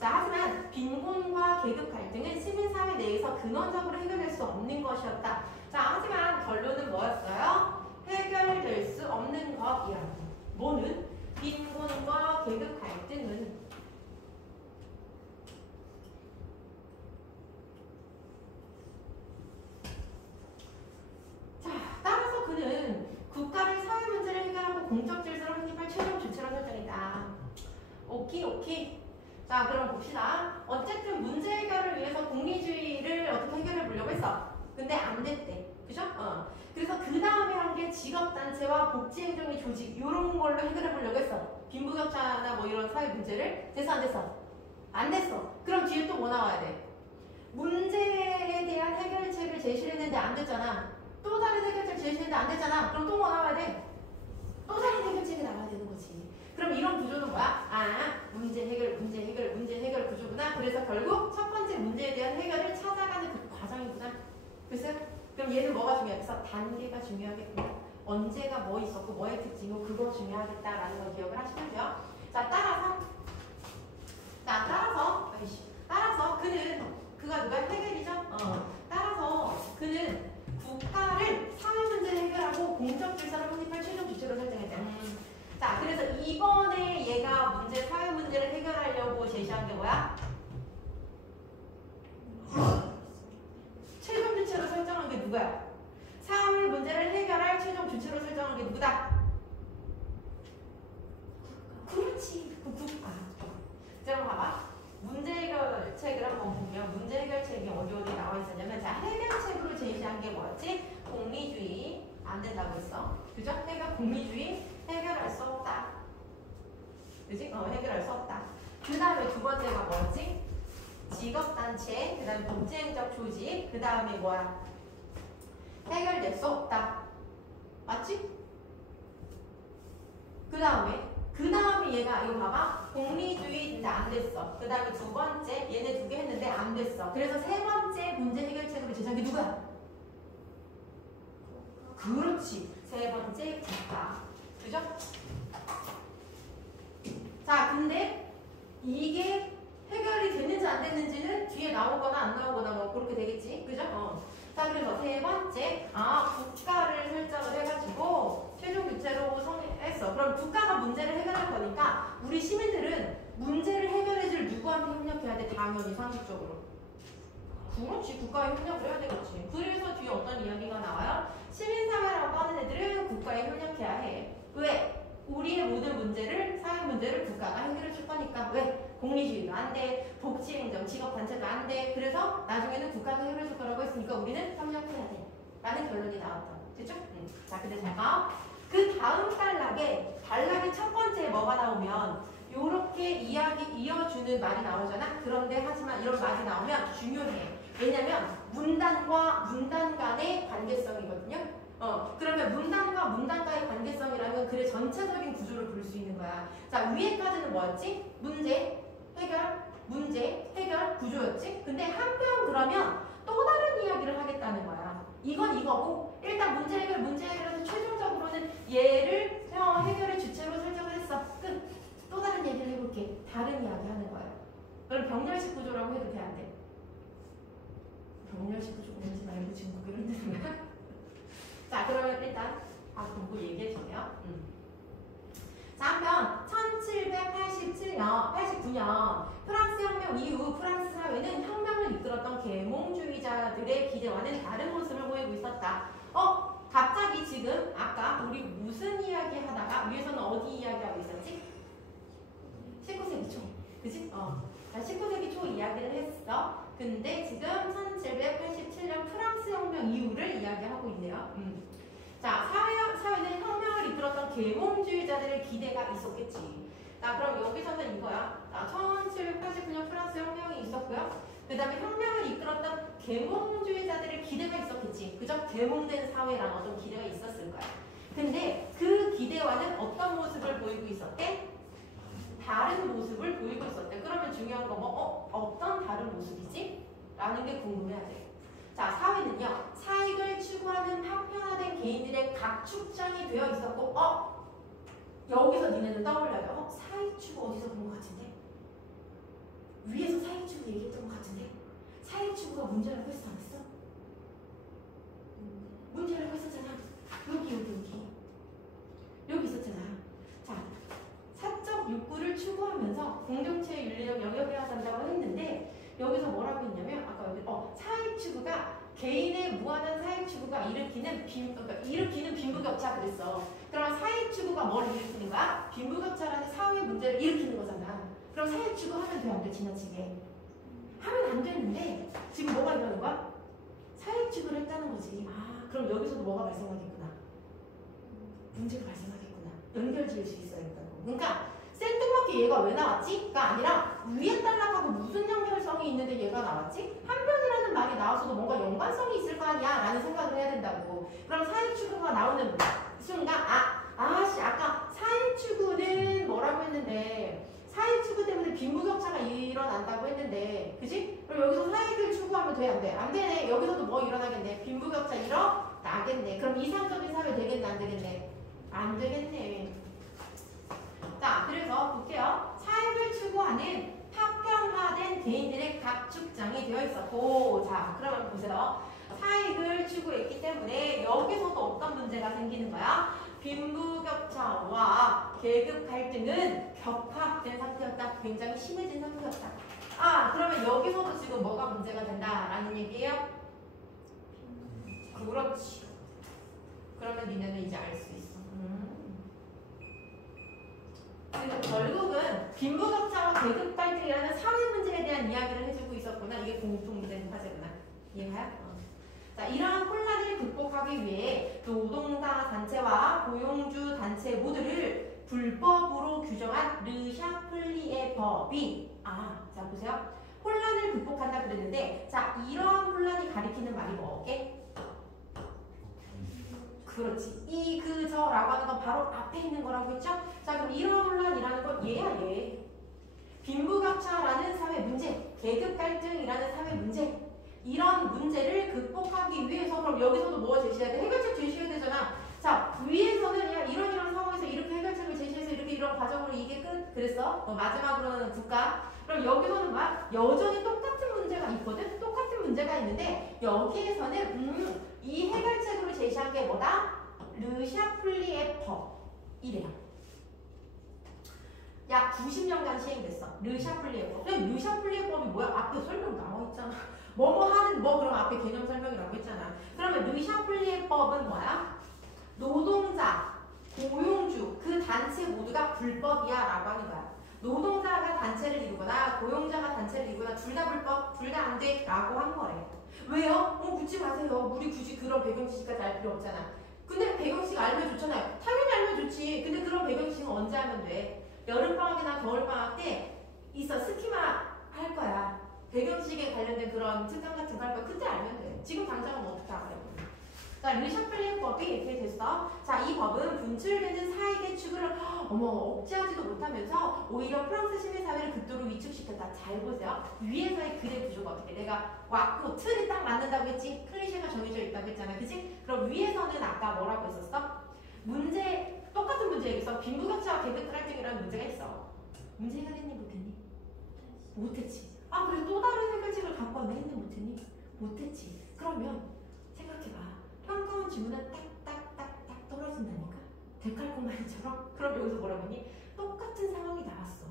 자, 하지만 빈곤과 계급 갈등은 시민사회 내에서 근원적으로 해결될 수 없는 것이었다. 자, 하지만 결론은 뭐였어요? 해결될 수 없는 것이라고. 뭐는? 빈곤과 계급 갈등은 따라서 그는 국가를 사회 문제를 해결하고 공적 질서를 확립할 최종 주체로 설정했다. 오케이. 자, 그럼 봅시다. 어쨌든 문제 해결을 위해서 공리주의를 어떻게 해결해 보려고 했어. 근데 안 됐대. 그죠? 그래서 그 다음에 한 게 직업단체와 복지행정의 조직 이런 걸로 해결해 보려고 했어. 빈부격차나 뭐 이런 사회 문제를. 됐어, 안 됐어? 안 됐어. 그럼 뒤에 또 뭐 나와야 돼? 문제에 대한 해결책을 제시를 했는데 안 됐잖아. 또 다른 해결책 제시했는데 안 됐잖아. 그럼 또 뭐 나와야 돼? 또 다른 해결책이 나와야 되는 거지. 그럼 이런 구조는 뭐야? 문제 해결 구조구나. 그래서 결국 첫 번째 문제에 대한 해결을 찾아가는 그 과정이구나. 글쎄요? 그럼 얘는 뭐가 중요하겠어? 단계가 중요하겠구나. 언제가 뭐 있었고 뭐의 특징이고 그거 중요하겠다라는 걸 기억을 하시면 돼요. 자, 따라서 그는 그가 누가 해결이죠? 따라서 그는 국가를 사회 문제를 해결하고 공적 질서를 확립할 최종 주체로 설정했다. 자, 그래서 이번에 얘가 사회 문제를 해결하려고 제시한 게 뭐야? 최종 주체로 설정한 게 누구야? 사회 문제를 해결할 최종 주체로 설정한 게 누구다? 그렇지, 그 국가. 자, 봐봐. 문제 해결책을 한번 보면 문제 해결책이 어디 나와 있었냐면, 자, 해결책으로 제시한 게 뭐였지? 공리주의. 안 된다고 했어. 그죠? 공리주의 해결할 수 없다. 그지? 해결할 수 없다. 그 다음에 두 번째가 뭐였지? 직업단체, 그 다음에 복지행정 조직, 그 다음에 뭐야? 해결될 수 없다. 맞지? 그 다음에 얘가 이거 봐봐. 공리주의 진짜 안 됐어. 그 다음에 두 번째 얘네 두 개 했는데 안 됐어. 그래서 세 번째 문제 해결책으로 제시한 게 누구야? 그렇지. 세 번째 국가. 그죠? 자, 근데 이게 해결이 됐는지 안 됐는지는 뒤에 나오거나 안 나오거나 뭐 그렇게 되겠지. 그죠? 자, 그래서 세 번째, 국가를 설정을 해가지고 최종 주체로 성립했어. 그럼 국가가 문제를 해결할 거니까 우리 시민들은 문제를 해결해줄 누구한테 협력해야 돼? 당연히 상식적으로. 그렇지. 국가에 협력을 해야 되겠지. 그래서 뒤에 어떤 이야기가 나와요? 시민사회라고 하는 애들은 국가에 협력해야 해. 왜? 우리의 모든 문제를, 사회 문제를 국가가 해결해 줄 거니까. 왜? 공리주의도 안 돼. 복지행정, 직업단체도 안 돼. 그래서 나중에는 국가가 해결해 줄 거라고 했으니까 우리는 협력해야 돼. 라는 결론이 나왔다. 됐죠? 자, 근데 잘 봐. 그 다음 단락의 첫 번째에 뭐가 나오면 요렇게 이야기 이어주는 말이 나오잖아. 그런데 하지만 이런 말이 나오면 중요해. 왜냐면 문단과 문단 간의 관계성이거든요. 그러면 문단과 문단과의 관계성이라면 글의 전체적인 구조를 볼 수 있는 거야. 자, 위에까지는 뭐였지? 문제, 해결, 구조였지? 근데 한편 그러면 또 다른 이야기를 하겠다는 거야. 이건 이거고, 일단 문제 해결해서 최종적으로는 얘를 해결의 주체로 설정을 했어. 끝. 또 다른 얘기를 해볼게. 다른 이야기 하는 거야. 그럼 병렬식 구조라고 해도 돼, 안 돼? 병렬식 구조 뭔지 말고 지금 그게 힘든 거야? 자, 그러면 일단 보고 얘기해주세요. 자, 한편 1789년 프랑스 혁명 이후 프랑스 사회는 혁명을 이끌었던 계몽주의자들의 기대와는 다른 모습을 보이고 있었다. 갑자기 지금 아까 우리 무슨 이야기 하다가 위에서는 어디 이야기하고 있었지? 19세기 초. 그치? 19세기 초 이야기를 했어. 근데 지금 1787년 프랑스 혁명 이후를 이야기하고 있네요. 자, 사회는 혁명을 이끌었던 계몽주의자들의 기대가 있었겠지. 자, 그럼 여기서는 이거야. 1789년 프랑스 혁명이 있었고요. 그 다음에 혁명을 이끌었던 계몽주의자들의 기대가 있었겠지. 그죠? 계몽된 사회랑 어떤 기대가 있었을 거야. 근데 그 기대와는 어떤 모습을 보이고 있었대? 다른 모습을 보이고 있었대. 그러면 중요한 건 어떤 다른 모습이지? 라는 게 궁금해하지. 자, 사회는요, 사익을 추구하는 파편화된 개인들의 각 축장이 되어 있었고, 여기서 니네는 떠올려요. 사익 추구 어디서 본 것 같은데? 위에서 사익 추구 얘기했던 것 같은데? 사익 추구가 문제라고 했어, 안 했어? 문제라고 했었잖아. 여기 있었잖아. 자, 사적 욕구를 추구하면서 공동체의 윤리적 영역에 한다고 했는데, 여기서 뭐라고 했냐면 아까 여기 사익 추구가 개인의 무한한 사익 추구가 일으키는 빈부격차 그랬어. 그럼 사익 추구가 뭘 일으키는 거야? 빈부격차라는 사회 문제를 일으키는 거잖아. 그럼 사익 추구 하면 돼, 안 돼? 지나치게 하면 안 되는데 지금 뭐가 일어나는 거야? 사익 추구를 했다는 거지. 그럼 여기서도 뭐가 발생하겠구나. 문제가 발생하겠구나. 연결 지을 수 있어야 된다고. 그러니까 생뚱맞게 얘가 왜 나왔지?가 아니라 위에 단락하고 무슨 연결성이 있는데 얘가 나왔지? 한편이라는 말이 나와서도 뭔가 연관성이 있을 거 아니야? 라는 생각을 해야 된다고. 그럼 사익 추구가 나오는 순간 아까 사익 추구는 뭐라고 했는데 사익 추구 때문에 빈부격차가 일어난다고 했는데 그지? 그럼 여기서 사익을 추구하면 돼? 안 돼? 안 되네. 여기서도 뭐 일어나겠네? 빈부격차 일어나겠네. 그럼 이상적인 사회 되겠네? 안 되겠네? 안 되겠네. 자, 그래서 볼게요. 사익을 추구하는 파편화된 개인들의 각 축장이 되어 있었고, 자, 그러면 보세요. 사익을 추구했기 때문에 여기서도 어떤 문제가 생기는 거야? 빈부격차와 계급 갈등은 격화된 상태였다. 굉장히 심해진 상태였다. 그러면 여기서도 지금 뭐가 문제가 된다라는 얘기예요? 그렇지. 그러면 니네는 이제 알 수 있어. 결국은 빈부격차와 계급 갈등이라는 사회 문제에 대한 이야기를 해주고 있었구나. 이게 공통된 화제구나. 이해가요? 자, 이러한 혼란을 극복하기 위해 노동자 단체와 고용주 단체 모두를 불법으로 규정한 르샤플리의 법이 자 보세요. 혼란을 극복한다 그랬는데 자, 이러한 혼란이 가리키는 말이 뭐게? 그렇지. 이, 그, 저라고 하는 건 바로 앞에 있는 거라고 했죠? 자, 그럼 이런 혼란이라는 건 얘야, 얘. 빈부격차라는 사회 문제, 계급 갈등이라는 사회 문제, 이런 문제를 극복하기 위해서 그럼 여기서도 뭐 제시해야 돼? 해결책 제시해야 되잖아. 자, 위에서는 야, 이런 상황에서 이렇게 해결책을 제시해서 이렇게 이런 과정으로 이게 끝? 그랬어? 마지막으로는 국가. 그럼 여기서는 뭐야? 여전히 똑같은 문제가 있거든? 똑같은 문제가 있는데 여기에서는 이 해결책으로 제시한 게 뭐다? 르샤플리의 법이래요. 약 90년간 시행됐어. 르샤플리의 법. 르샤플리의 법이 뭐야? 앞에 설명 나와 있잖아. 뭐뭐 하는 앞에 개념 설명이라고 했잖아. 그러면 르샤플리에법은 뭐야? 노동자, 고용주 그 단체 모두가 불법이야 라고 하는 거야. 노동자가 단체를 이루거나 고용자가 단체를 이루거나 둘 다 불법, 둘 다 안 돼 라고 한 거래. 왜요? 묻지 마세요. 우리 굳이 그런 배경지식까지 알 필요 없잖아. 근데 배경지식 알면 좋잖아요. 당연히 알면 좋지. 근데 그런 배경지식은 언제 하면 돼? 여름방학이나 겨울방학 때 있어. 스키마 할 거야. 배경지식에 관련된 그런 특강 같은 거 할 거야. 그때 알면 돼. 지금 당장은 어떻게 알아요? 자, 르샤플리에법이 이렇게 됐어. 자, 이 법은 분출되는 사익의 추구를 억제하지도 못하면서 오히려 프랑스 시민사회를 극도로 위축시켰다. 잘 보세요. 위에서의 글의 구조가 어떻게? 내가 왔고 틀이 딱 맞는다고 했지? 클리셰가 정해져 있다고 했잖아. 그치? 그럼 위에서는 아까 뭐라고 했었어? 문제, 똑같은 문제에서 빈부격차와 계급갈등이라는 문제가 있어. 문제 해결했니? 못했니? 못했지. 아, 그래 또 다른 해결책을 갖고 왔네. 했니? 못했니? 못했지. 그러면 생각해봐. 평가원 지문은 딱딱딱딱 떨어진다니까? 데칼코마니처럼? 그럼 여기서 뭐라고 했니? 똑같은 상황이 나왔어.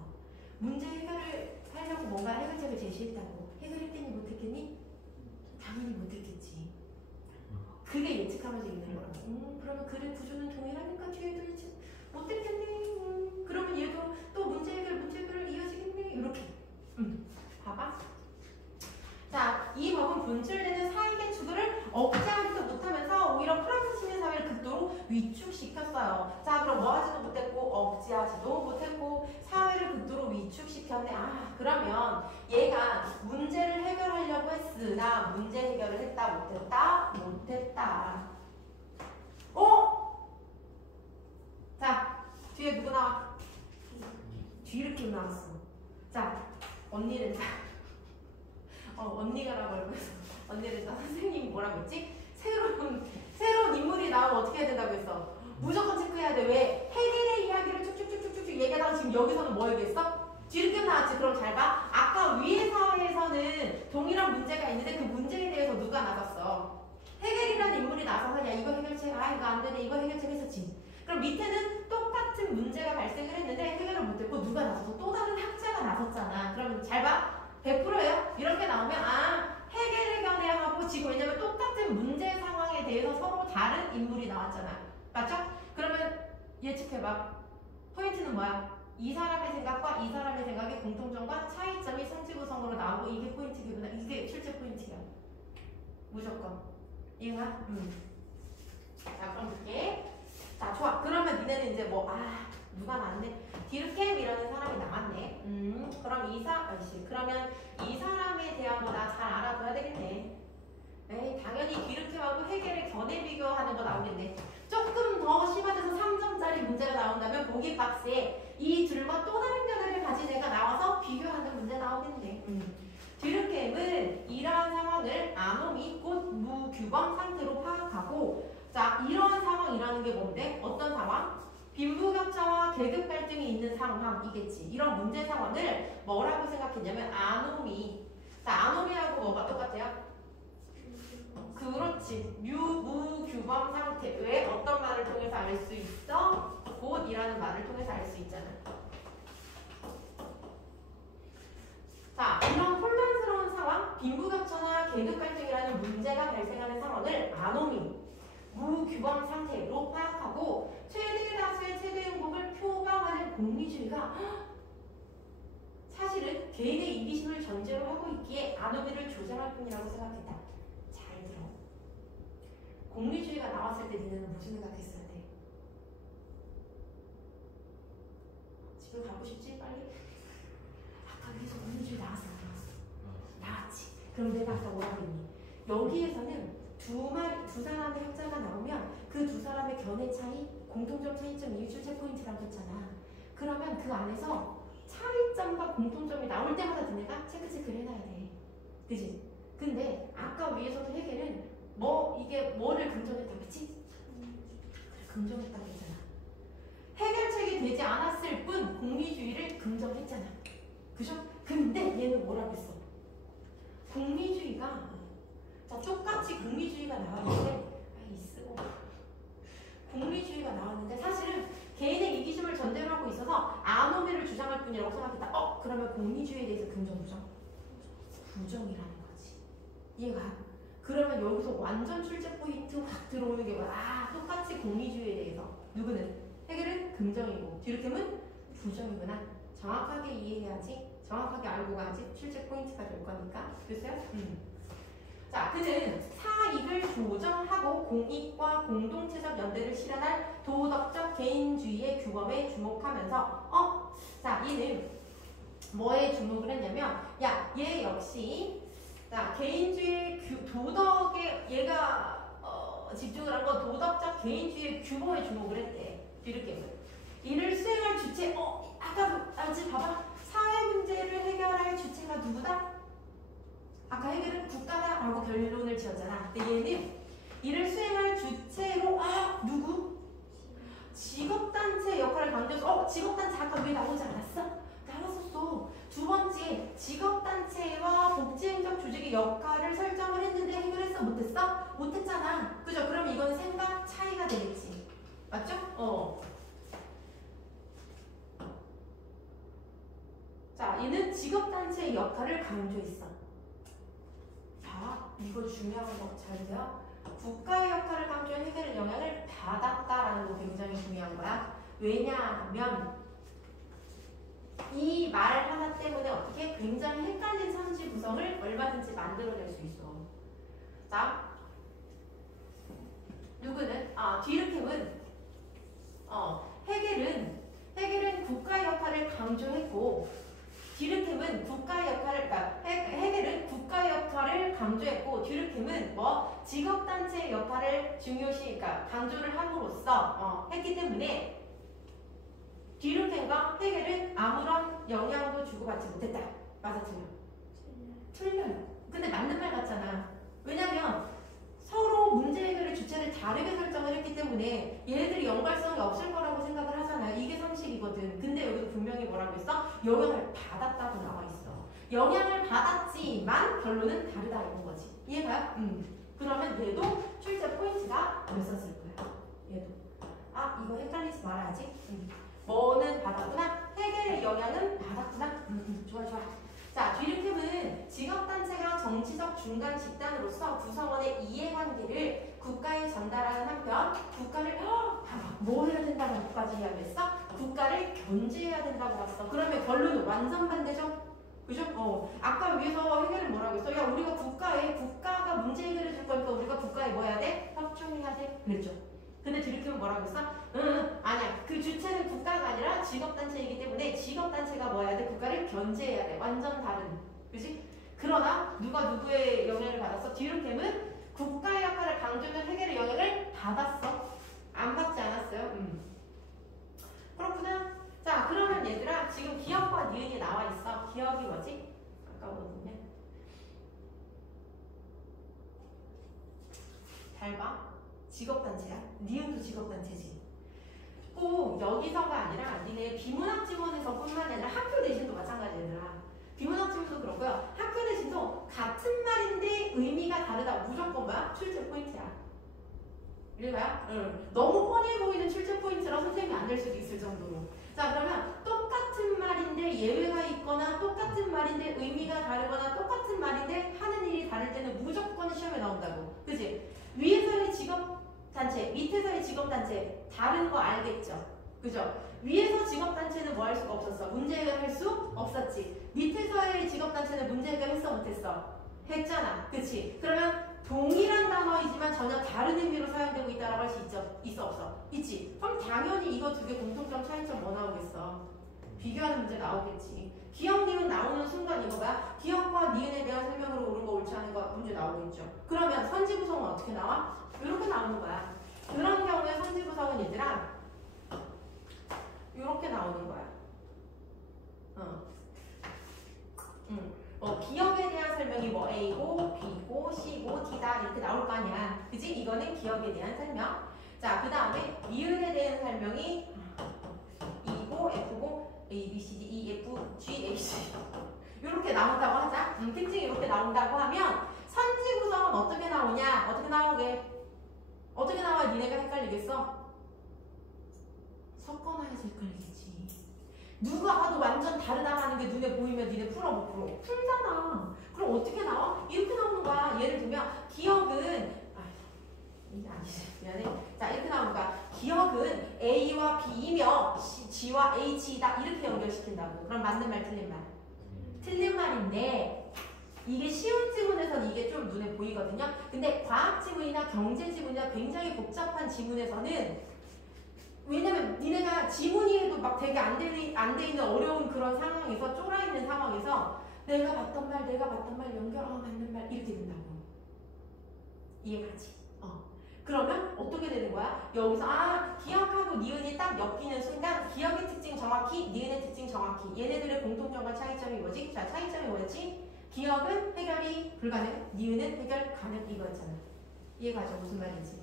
문제 해결을 하려고 뭔가 해결책을 제시했다고. 해결했겠니? 못했겠니? 당연히 못했겠지. 그게 예측하면서 있는 거라고. 그러면 글의 구조는 동일하니까 뒤에도 예측 못했겠니? 그러면 얘도 또 문제 해결을 이어지겠니? 이렇게. 봐봐. 자, 이 법은 분출되는 사익의 추구를 억제하지도 못하면서 오히려 프랑스 시민사회를 극도로 위축시켰어요. 자, 그럼 뭐 하지도 못했고 억제하지도 못했고 사회를 극도로 위축시켰네. 아, 그러면 얘가 문제를 해결하려고 했으나 문제 해결을 했다 못했다? 못했다. 자, 뒤에 누구 나와? 뒤이렇게 나왔어. 자, 언니는 언니가라고 알고 있어. 언니를 선생님이 뭐라고 했지? 새로운 인물이 나오면 어떻게 해야 된다고 했어? 무조건 체크해야 돼. 왜? 해겔의 이야기를 쭉쭉쭉쭉쭉 얘기하다가 지금 여기서는 뭐 얘기했어? 뒤늦게 나왔지. 그럼 잘 봐. 아까 위의 사회에서는 동일한 문제가 있는데 그 문제에 대해서 누가 나섰어? 해겔이라는 인물이 나서서 야 이거 해결책, 이거 안 되네, 이거 해결책 했었지. 그럼 밑에는 똑같은 문제가 발생을 했는데 해결을 못했고 누가 나서서 또 다른 학자가 나섰잖아. 그러면 잘 봐. 100%예요? 이렇게 나오면 해결을 견해하고 지금 왜냐면 똑같은 문제 상황에 대해서 서로 다른 인물이 나왔잖아. 맞죠? 그러면 예측해봐. 포인트는 뭐야? 이 사람의 생각과 이 사람의 생각의 공통점과 차이점이 성질 구성으로 나오고 이게 포인트구나. 이게 실제 포인트야. 무조건. 이해가? 자, 그럼 볼게. 자, 좋아. 그러면 니네는 이제 누가 나왔네? 디르켐이라는 사람이 나왔네. 그러면 이 사람에 대한 거 나 잘 알아둬야 되겠네. 에이, 당연히 디르켐하고 해겔의 견해 비교하는 거 나오겠네. 조금 더 심화돼서 3점짜리 문제가 나온다면 보기 박스에 이 둘과 또 다른 견해를 가진 애가 나와서 비교하는 문제 나오겠네. 디르켐은 이러한 상황을 아노미 곧 무규범 상태로 파악하고, 자, 이러한 상황이라는 게 뭔데? 어떤 상황? 빈부격차와 계급 갈등이 있는 상황이겠지. 이런 문제 상황을 뭐라고 생각했냐면 아노미. 자, 아노미하고 뭐가 똑같아요? 그렇지. 무규범 상태. 왜? 어떤 말을 통해서 알 수 있어? 곧이라는 말을 통해서 알 수 있잖아. 자, 이런 혼란스러운 상황, 빈부격차나 계급 갈등이라는 문제가 발생하는 상황을 아노미, 무규범 상태로 파악하고 최대 다수의 최대 행복을 표방하는 공리주의가 사실은 개인의 이기심을 전제로 하고 있기에 아노미를 조장할 뿐이라고 생각했다. 잘 들어. 공리주의가 나왔을 때 니네는 무슨 생각했어야 돼? 집에 가고 싶지? 빨리? 아까 위에서 공리주의 나왔어? 나왔지. 그럼 내가 아까 뭐라고 했니? 여기에서는 두 사람의 학자가 나오면 그 두 사람의 견해 차이, 공통점, 차이점, 이유, 출제 포인트라고 했잖아. 그러면 그 안에서 차이점과 공통점이 나올 때마다 니네가 체크를 해놔야 돼. 그치? 근데 아까 위에서도 해겔은 이게 뭐를 긍정했다고 했지? 그래, 긍정했다고 했잖아. 해결책이 되지 않았을 뿐 공리주의를 긍정했잖아. 그죠? 근데 얘는 뭐라고 했어? 공리주의가 똑같이 공리주의가 나왔는데 공리주의가 나왔는데 사실은 개인의 이기심을 전제로 하고 있어서 아노미를 주장할 뿐이라고 생각했다. 그러면 공리주의에 대해서 긍정, 부정? 부정이라는 거지. 이해가? 그러면 여기서 완전 출제 포인트 확 들어오는 게 뭐야? 아, 똑같이 공리주의에 대해서 누구는 해결은 긍정이고 디르템은 부정이구나. 정확하게 이해해야지. 정확하게 알고 가야지 출제 포인트가 될 거니까. 됐어요? 자, 그는 사익을 조정하고 공익과 공동체적 연대를 실현할 도덕적 개인주의의 규범에 주목하면서 자, 얘는 뭐에 주목을 했냐면 얘 역시 자, 개인주의 도덕에 얘가 집중을 한 건 도덕적 개인주의 규범에 주목을 했대. 이렇게 이를 수행할 주체 아까 봐봐. 사회 문제를 해결할 주체가 누구다? 아까 해결은 국가다라고 결론을 지었잖아. 근데 얘는 이를 수행할 주체로 누구? 직업단체 역할을 강조해서 직업단체 아까 왜 나오지 않았어? 나왔었어. 두 번째, 직업단체와 복지행정 조직의 역할을 설정을 했는데 해결했어? 못했어? 못했잖아. 그죠? 그럼 이건 생각 차이가 되겠지. 맞죠? 자, 얘는 직업단체의 역할을 강조했어. 자, 이거 중요한 거 잘 돼요. 국가의 역할을 강조한 해결의 영향을 받았다라는 거 굉장히 중요한 거야. 왜냐하면 이 말 하나 때문에 어떻게 굉장히 헷갈린 선지 구성을 얼마든지 만들어낼 수 있어. 자, 누구는? 디르켐은 헤겔은 국가의 역할을 강조했고 디르켐은 국가의 역할을 헤겔은 국가의 역할을 강조했고 디르켐은 직업단체의 역할을 중요시 강조를 함으로써 했기 때문에 디르켐과 헤겔은 아무런 영향도 주고받지 못했다. 맞아, 틀려요. 근데 맞는 말 같잖아. 왜냐면 서로 문제 해결의 주체를 다르게 설정을 했기 때문에 얘네들이 연관성이 없을 거라고 생각을 하잖아요. 이게 상식이거든. 근데 여기도 분명히 뭐라고 했어? 영향을 받았다고 나와 있어. 영향을 받았지만 결론은 다르다 이런 거지. 이해가요? 그러면 얘도 출제 포인트가 됐었을 거야. 얘도. 이거 헷갈리지 말아야지. 뭐는 받았구나? 해결의 영향은 받았구나? 좋아. 자, 디르켐은 직업단체가 정치적 중간 집단으로서 구성원의 이해관계를 국가에 전달하는 한편 국가를 뭐 해야 된다고 여기까지 이야기했어? 국가를 견제해야 된다고 봤어. 그러면 결론은 완전 반대죠? 그죠? 아까 위에서 해결은 뭐라고 했어? 야, 우리가 국가가 문제 해결해 줄 거니까 우리가 국가에 뭐 해야 돼? 협조해야 돼? 그랬죠? 근데 디르켐은 뭐라고 했어? 아니야. 그 주체는 국가가 아니라 직업단체이기 때문에 직업단체가 뭐 해야 돼? 국가를 견제해야 돼. 완전 다른. 그치? 그러나 누가 누구의 영향을 받았어? 디르켐은 국가의 역할을 강조하는 해결의 영향을 받았어. 안 받지 않았어요. 그렇구나. 자, 그러면 얘들아 지금 기억과 니은이 나와 있어. 기억이 뭐지? 아까거든요. 잘 봐. 직업단체야. 니은도 직업단체지. 꼭 여기서가 아니라 니네 비문학 지문에서 뿐만 아니라 학교 대신도 마찬가지더라. 비문학 지문도 그렇고요. 학교 대신도 같은 말인데 의미가 다르다. 무조건 뭐야? 출제 포인트야. 이래봐요? 너무 뻔해 보이는 출제 포인트라 선생님이 안 될 수도 있을 정도로. 자, 그러면 똑같은 말인데 예외가 있거나 똑같은 말인데 의미가 다르거나 똑같은 말인데 하는 일이 다를 때는 무조건 시험에 나온다고. 그치? 위에서의 직업단체, 밑에서의 직업단체 다른 거 알겠죠? 그죠? 위에서 직업단체는 뭐 할 수가 없었어? 문제 해결할 수 없었지. 밑에서의 직업단체는 문제 해결했어? 못했어? 했잖아. 그치? 그러면 동일한 단어이지만 전혀 다른 의미로 사용되고 있다라고 할 수 있어? 없어? 있지? 그럼 당연히 이거 두 개 공통점 차이점 뭐 나오겠어? 비교하는 문제 나오겠지. 기억, 니은 나오는 순간 이거가 기억과 니은에 대한 설명으로 옳은 거 옳지 않은 거 문제 나오겠죠. 그러면 선지 구성은 어떻게 나와? 이렇게 나오는 거야. 그런 경우에 선지 구성은 얘들아 이렇게 나오는 거야. 기억에 대한 설명이 뭐 A고 B고 C고 D다 이렇게 나올 거 아니야. 그치? 이거는 기억에 대한 설명. 자, 그 다음에 니은에 대한 설명이 E고 F고 A, B, C, D, E, F, G, H 이렇게 나온다고 하자. 특징이 이렇게 나온다고 하면 선지 구성은 어떻게 나오냐? 어떻게 나오게? 어떻게 나와야 니네가 헷갈리겠어? 섞어놔야지 헷갈리겠지. 누가 봐도 완전 다르다라는 게 눈에 보이면 니네 풀어 못 풀어? 풀잖아. 그럼 어떻게 나와? 이렇게 나오는 거야. 예를 들면 기억 기억은 A와 B이며 G와 H이다 이렇게 연결시킨다고. 그럼 맞는 말 틀린 말? 틀린 말인데 이게 쉬운 지문에서는 이게 좀 눈에 보이거든요. 근데 과학 지문이나 경제 지문이나 굉장히 복잡한 지문에서는 왜냐면 니네가 지문이에도 막 되게 안 돼 있는 어려운 그런 상황에서 쫄아 있는 상황에서 내가 봤던 말 연결 맞는 말 이렇게 된다고. 이해가지? 그러면 어떻게 되는 거야? 여기서 기억하고 니은이 딱 엮이는 순간 기억의 특징 정확히, 니은의 특징 정확히. 얘네들의 공통점과 차이점이 뭐지? 자, 차이점이 뭐였지? 기억은 해결이 불가능, 니은은 해결 가능 이거였잖아. 이해가죠? 무슨 말인지.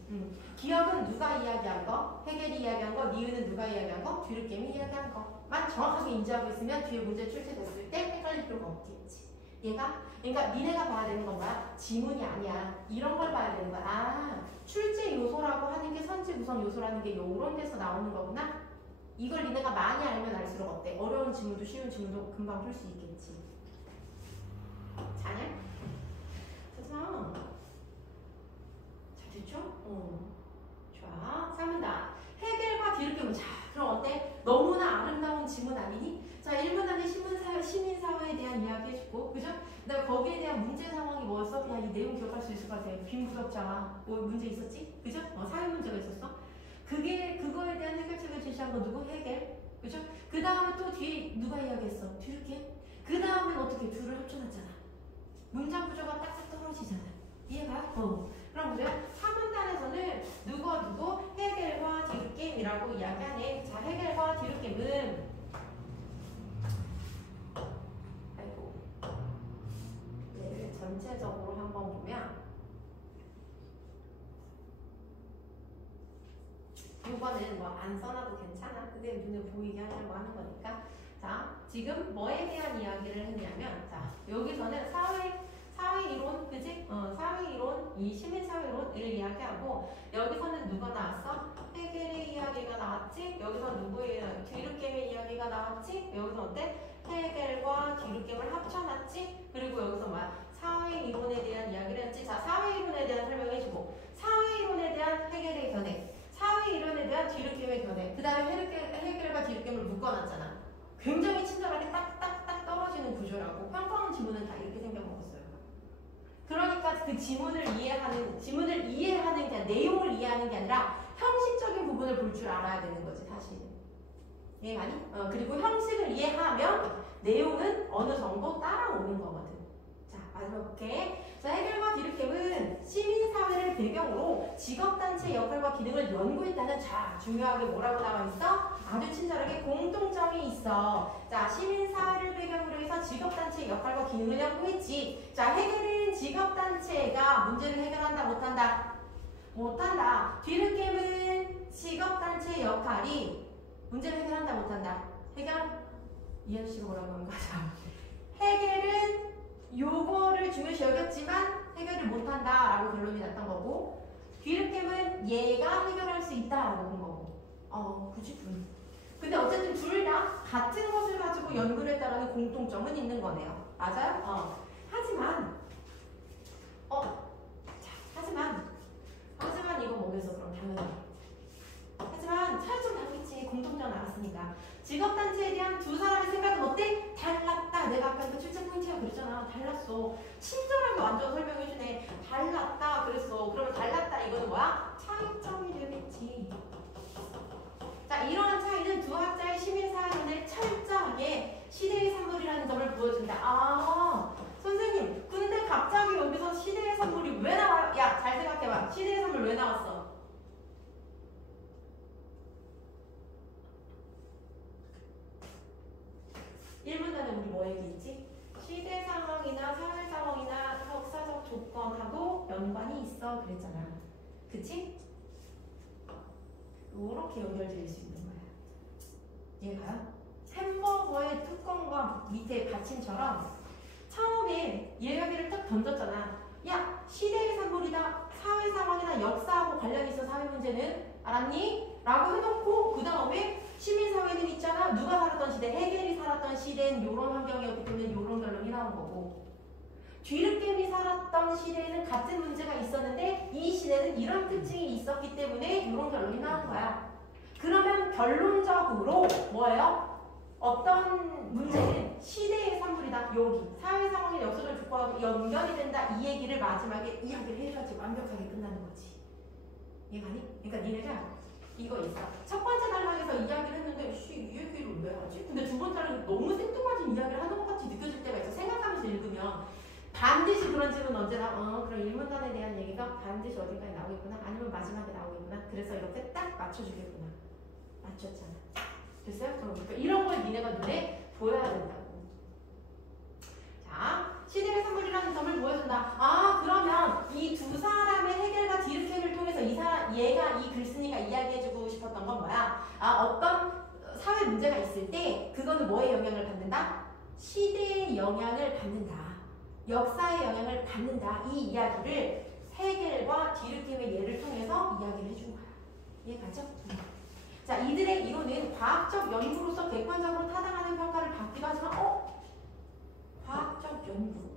기억은 누가 이야기한 거, 해결이 이야기한 거, 니은은 누가 이야기한 거, 뒤늦게임이 이야기한 거만 정확하게 인지하고 있으면 뒤에 문제 출제됐을 때 헷갈릴 필요가 없겠지. 얘가? 그러니까 니네가 봐야 되는 건 뭐야? 지문이 아니야. 이런 걸 봐야 되는 거야. 출제 요소라고 하는 게 선지 구성 요소라는 게 요런 데서 나오는 거구나. 이걸 니네가 많이 알면 알수록 어때? 어려운 지문도 쉬운 지문도 금방 풀 수 있겠지. 자냐? 자자. 잘 됐죠? 좋아. 3문단. 해결과 뒤늦게면 자, 그럼 어때? 너무나 아름다운 지문 아니니? 자, 1문 안에 시민사회에 대한 이야기 해주고, 그죠? 그다음에 거기에 대한 문제 상황이 뭐였어? 야, 이 내용 기억할 수 있을 것 같아. 빈부격차. 뭐 문제 있었지? 그죠? 사회 문제가 있었어. 그거에 대한 해결책을 제시한 거 누구? 해결. 그죠? 그 다음에 또 뒤에 누가 이야기했어? 뒤늦게. 그 다음엔 어떻게 둘을 합쳐놨잖아. 문장 구조가 딱딱 떨어지잖아. 이해가? 그럼 보세요. 3문단에서는 누구 해결과 뒤늦게임이라고 이야기하네. 자, 해결과 뒤늦게임은 얘를 전체적으로 한번 보면 이거는 뭐 안 써놔도 괜찮아. 근데 눈에 보이게 하려고 하는 거니까. 자, 지금 뭐에 대한 이야기를 했냐면, 자, 여기서는 사회 이론, 그지? 사회 이론, 이 시민사회 이론을 이야기하고, 여기서는 누가 나왔어? 해겔의 이야기가 나왔지? 여기서 누구의 뒤늦게임의 이야기가 나왔지? 여기서 어때? 해겔과 뒤늦게임을 합쳐놨지? 그리고 여기서 뭐야? 사회 이론에 대한 이야기를 했지? 자, 사회 이론에 대한 설명을 해주고, 사회 이론에 대한 해겔의 견해, 사회 이론에 대한 뒤늦게임의 견해, 그 다음에 해겔과 뒤늦게임을 묶어놨잖아. 굉장히 친절하게 딱딱딱 떨어지는 구조라고. 평가원 지문은 다 이렇게 생겨먹었어요. 그러니까 그 지문을 이해하는 게 아니라 내용을 이해하는 게 아니라 형식적인 부분을 볼 줄 알아야 되는 거지, 사실은. 이해가니? 그리고 형식을 이해하면 내용은 어느 정도 따라오는 거거든. 자, 마지막 볼게. 자, 해결과 뒤늦게임은 시민사회를 배경으로 직업단체의 역할과 기능을 연구했다는, 자, 중요하게 뭐라고 나와 있어? 아주 친절하게 공통점이 있어. 자, 시민사회를 배경으로 해서 직업단체의 역할과 기능을 연구했지. 자, 해결은 직업단체가 문제를 해결한다, 못한다? 못한다. 뒤늦게임은 직업단체의 역할이 문제를 해결한다, 못한다? 해결? 이현 씨가 뭐라고 하는 거야? 해결은 요거를 중요시 여겼지만 해결을 못한다라고 결론이 났던 거고, 뒤늦게임은 얘가 해결할 수 있다라고 본 거고. 그치? 근데 어쨌든 둘 다 같은 것을 가지고 연구를 했다라는 공통점은 있는 거네요. 맞아요? 하지만 이거 뭐겠어? 그럼 당연히. 하지만 차이점 나겠지. 공통점 알았으니까. 직업단체에 대한 두 사람의 생각은 어때? 달랐다. 내가 아까 그 출제 포인트가 그랬잖아. 달랐어. 친절하게 완전 설명해주네. 달랐다. 그랬어. 그러면 달랐다. 이거는 뭐야? 차이점이 되겠지. 자, 이러한 차이는 두 학자의 시민사회론을 철저하게 시대의 산물이라는 점을 보여준다. 선생님, 근데 갑자기 여기서 시대의 산물이 왜 나와요? 야, 잘 생각해봐. 시대의 산물 왜 나왔어? 일문단에 우리 뭐 얘기했지? 시대 상황이나 사회 상황이나 역사적 조건하고 연관이 있어 그랬잖아. 그치? 이렇게 연결될 수 있는 거야. 이해가요? 햄버거의 뚜껑과 밑에 받침처럼 처음에 이야기를 딱 던졌잖아. 야, 시대의 산물이다. 사회 상황이나 역사하고 관련이 있어. 사회 문제는 알았니? 라고 해놓고 그 다음에 시민사회는 있잖아. 누가 살았던 시대, 해겔이 살았던 시대는 이런 환경이었기 때문에 이런 결론이 나온 거고, 뒤늦게임이 살았던 시대에는 같은 문제가 있었는데 이 시대는 이런 특징이 있었기 때문에 이런 결론이 나온 거야. 그러면 결론적으로 뭐예요? 어떤 문제는 시대의 산물이다. 여기 사회 상황의 역사적 조건하고 연결이 된다. 이 얘기를 마지막에 이야기를 해줘야지 완벽하게 끝나는 거지. 이해가니? 그러니까 니네가 이거 있어. 첫 번째 단락에서 이야기를 했는데 이 얘기를 왜 하지? 근데 두 번째 단락에 너무 생뚱맞은 이야기를 하는 것 같이 느껴질 때가 있어. 생각하면서 읽으면 반드시 그런 질문 언제나 그런 일문단에 대한 얘기가 반드시 어딘가에 나오겠구나. 아니면 마지막에 나오겠구나. 그래서 이렇게 딱 맞춰주겠구나. 맞췄잖아. 됐어요? 그러니까 이런 걸 니네가 눈에 보여야 된다고. 자, 시대의 선물이라는 점을 보여준다. 그러면 이 두 사람의 해겔과 디르켐을 통해서 얘가 이 글쓴이가 이야기해주고 싶었던 건 뭐야? 어떤 사회 문제가 있을 때 그거는 뭐의 영향을 받는다? 시대의 영향을 받는다. 역사의 영향을 받는다. 이 이야기를 해겔과 디르켐의 예를 통해서 이야기를 해준 거야. 이해가죠? 자, 이들의 이론은 과학적 연구로서 객관적으로 타당하는 평가를 받기도 하지만 과학적 연구.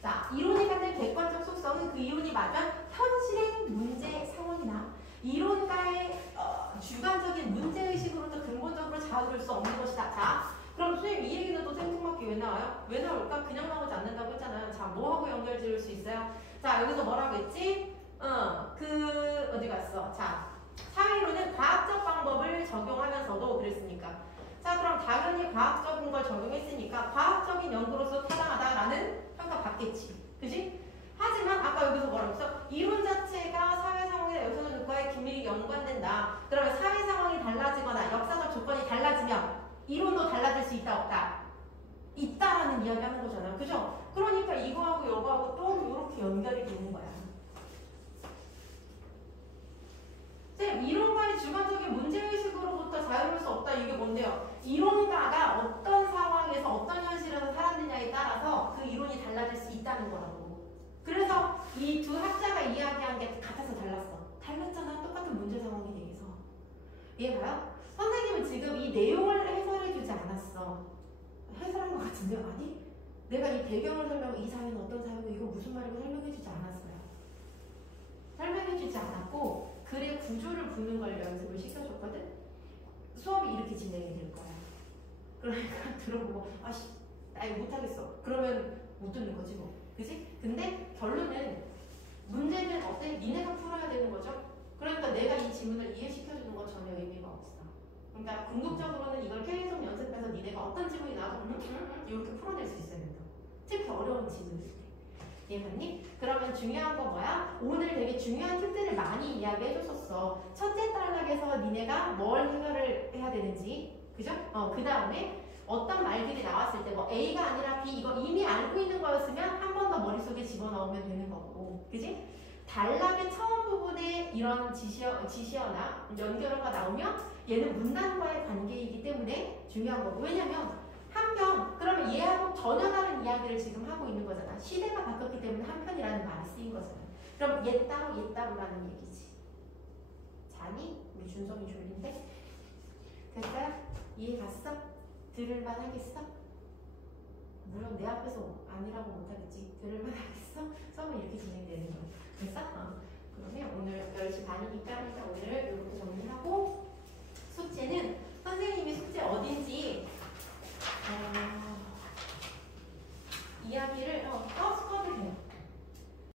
자, 이론이 갖는 객관적 속성은 그 이론이 말한 현실의 문제 상황이나 이론가의 주관적인 문제의식으로부터 근본적으로 잡을 수 없는 것이다. 자, 그럼 선생님 이 얘기는 또 생뚱맞게 왜 나와요? 왜 나올까? 그냥 나오지 않는다고 했잖아요. 자, 뭐하고 연결 지을 수 있어요? 자, 여기서 뭐라고 했지? 어디 갔어? 자, 사회론은 과학적 방법을 적용하면서도 그랬으니까. 자, 그럼 당연히 과학적인 걸 적용했으니까 과학적인 연구로서 타당하다라는 평가 받겠지. 그지? 하지만 아까 여기서 뭐라고 했어? 이론 자체가 사회 상황이나 역사적 조건에 긴밀히 연관된다. 그러면 사회 상황이 달라지거나 역사적 조건이 달라지면 이론도 달라질 수 있다 없다? 있다라는 이야기 하는 거잖아요. 그죠? 그러니까 이거하고 이거하고 또 이렇게 연결이 되는 거야. 쌤, 이론가의 주관적인 문제의식으로부터 자유로울 수 없다. 이게 뭔데요? 이론가가 어떤 상황에서 어떤 현실에서 살았느냐에 따라서 그 이론이 달라질 수 있다는 거라고. 그래서 이 두 학자가 이야기한 게 같아서 달랐어. 달랐잖아. 똑같은 문제 상황에 대해서. 이해가요? 선생님은 지금 이 내용을 해설해주지 않았어. 해설한 것 같은데? 아니? 내가 이 배경을 설명하고 이 사회는 어떤 사회고 이거 무슨 말이고 설명해주지 않았어요. 설명해주지 않았고 글의 구조를 보는 걸 연습을 시켜줬거든? 수업이 이렇게 진행이 될 거야. 그러니까 들어보고 나 이거 못하겠어. 그러면 못 듣는 거지 뭐. 그지? 근데 결론은 문제는 어때? 니네가 풀어야 되는 거죠? 그러니까 내가 이 질문을 이해시켜주는 건 전혀 의미가 없어. 그러니까 궁극적으로는 이걸 계속 연습해서 니네가 어떤 질문이 나와서 이렇게 풀어낼 수 있어야 된다. 특히 어려운 질문일 때. 이해했니? 그러면 중요한 건 뭐야? 오늘 되게 중요한 팁들을 많이 이야기해줬었어. 첫째 단락에서 니네가 뭘 해결을 해야 되는지, 그죠? 그 다음에 어떤 말들이 나왔을 때 뭐 A가 아니라 B 이거 이미 알고 있는 거였으면 한 번 더 머릿속에 집어넣으면 되는 거고, 그지? 단락의 처음 부분에 이런 지시어나 연결어가 나오면 얘는 문단과의 관계이기 때문에 중요한 거고. 왜냐면 그러면 얘하고 전혀 다른 이야기를 지금 하고 있는 거잖아. 시대가 바뀌었기 때문에 한편이라는 말이 쓰인 거잖아. 그럼 얘 따로라는 얘기지. 자니? 우리 준성이 졸린데? 됐어요? 이해 갔어? 들을만 하겠어? 물론 내 앞에서 아니라고 못하겠지. 들을만 하겠어? 수업은 이렇게 진행되는 거야. 됐어? 그러면 오늘 10시 반이니까 일단 오늘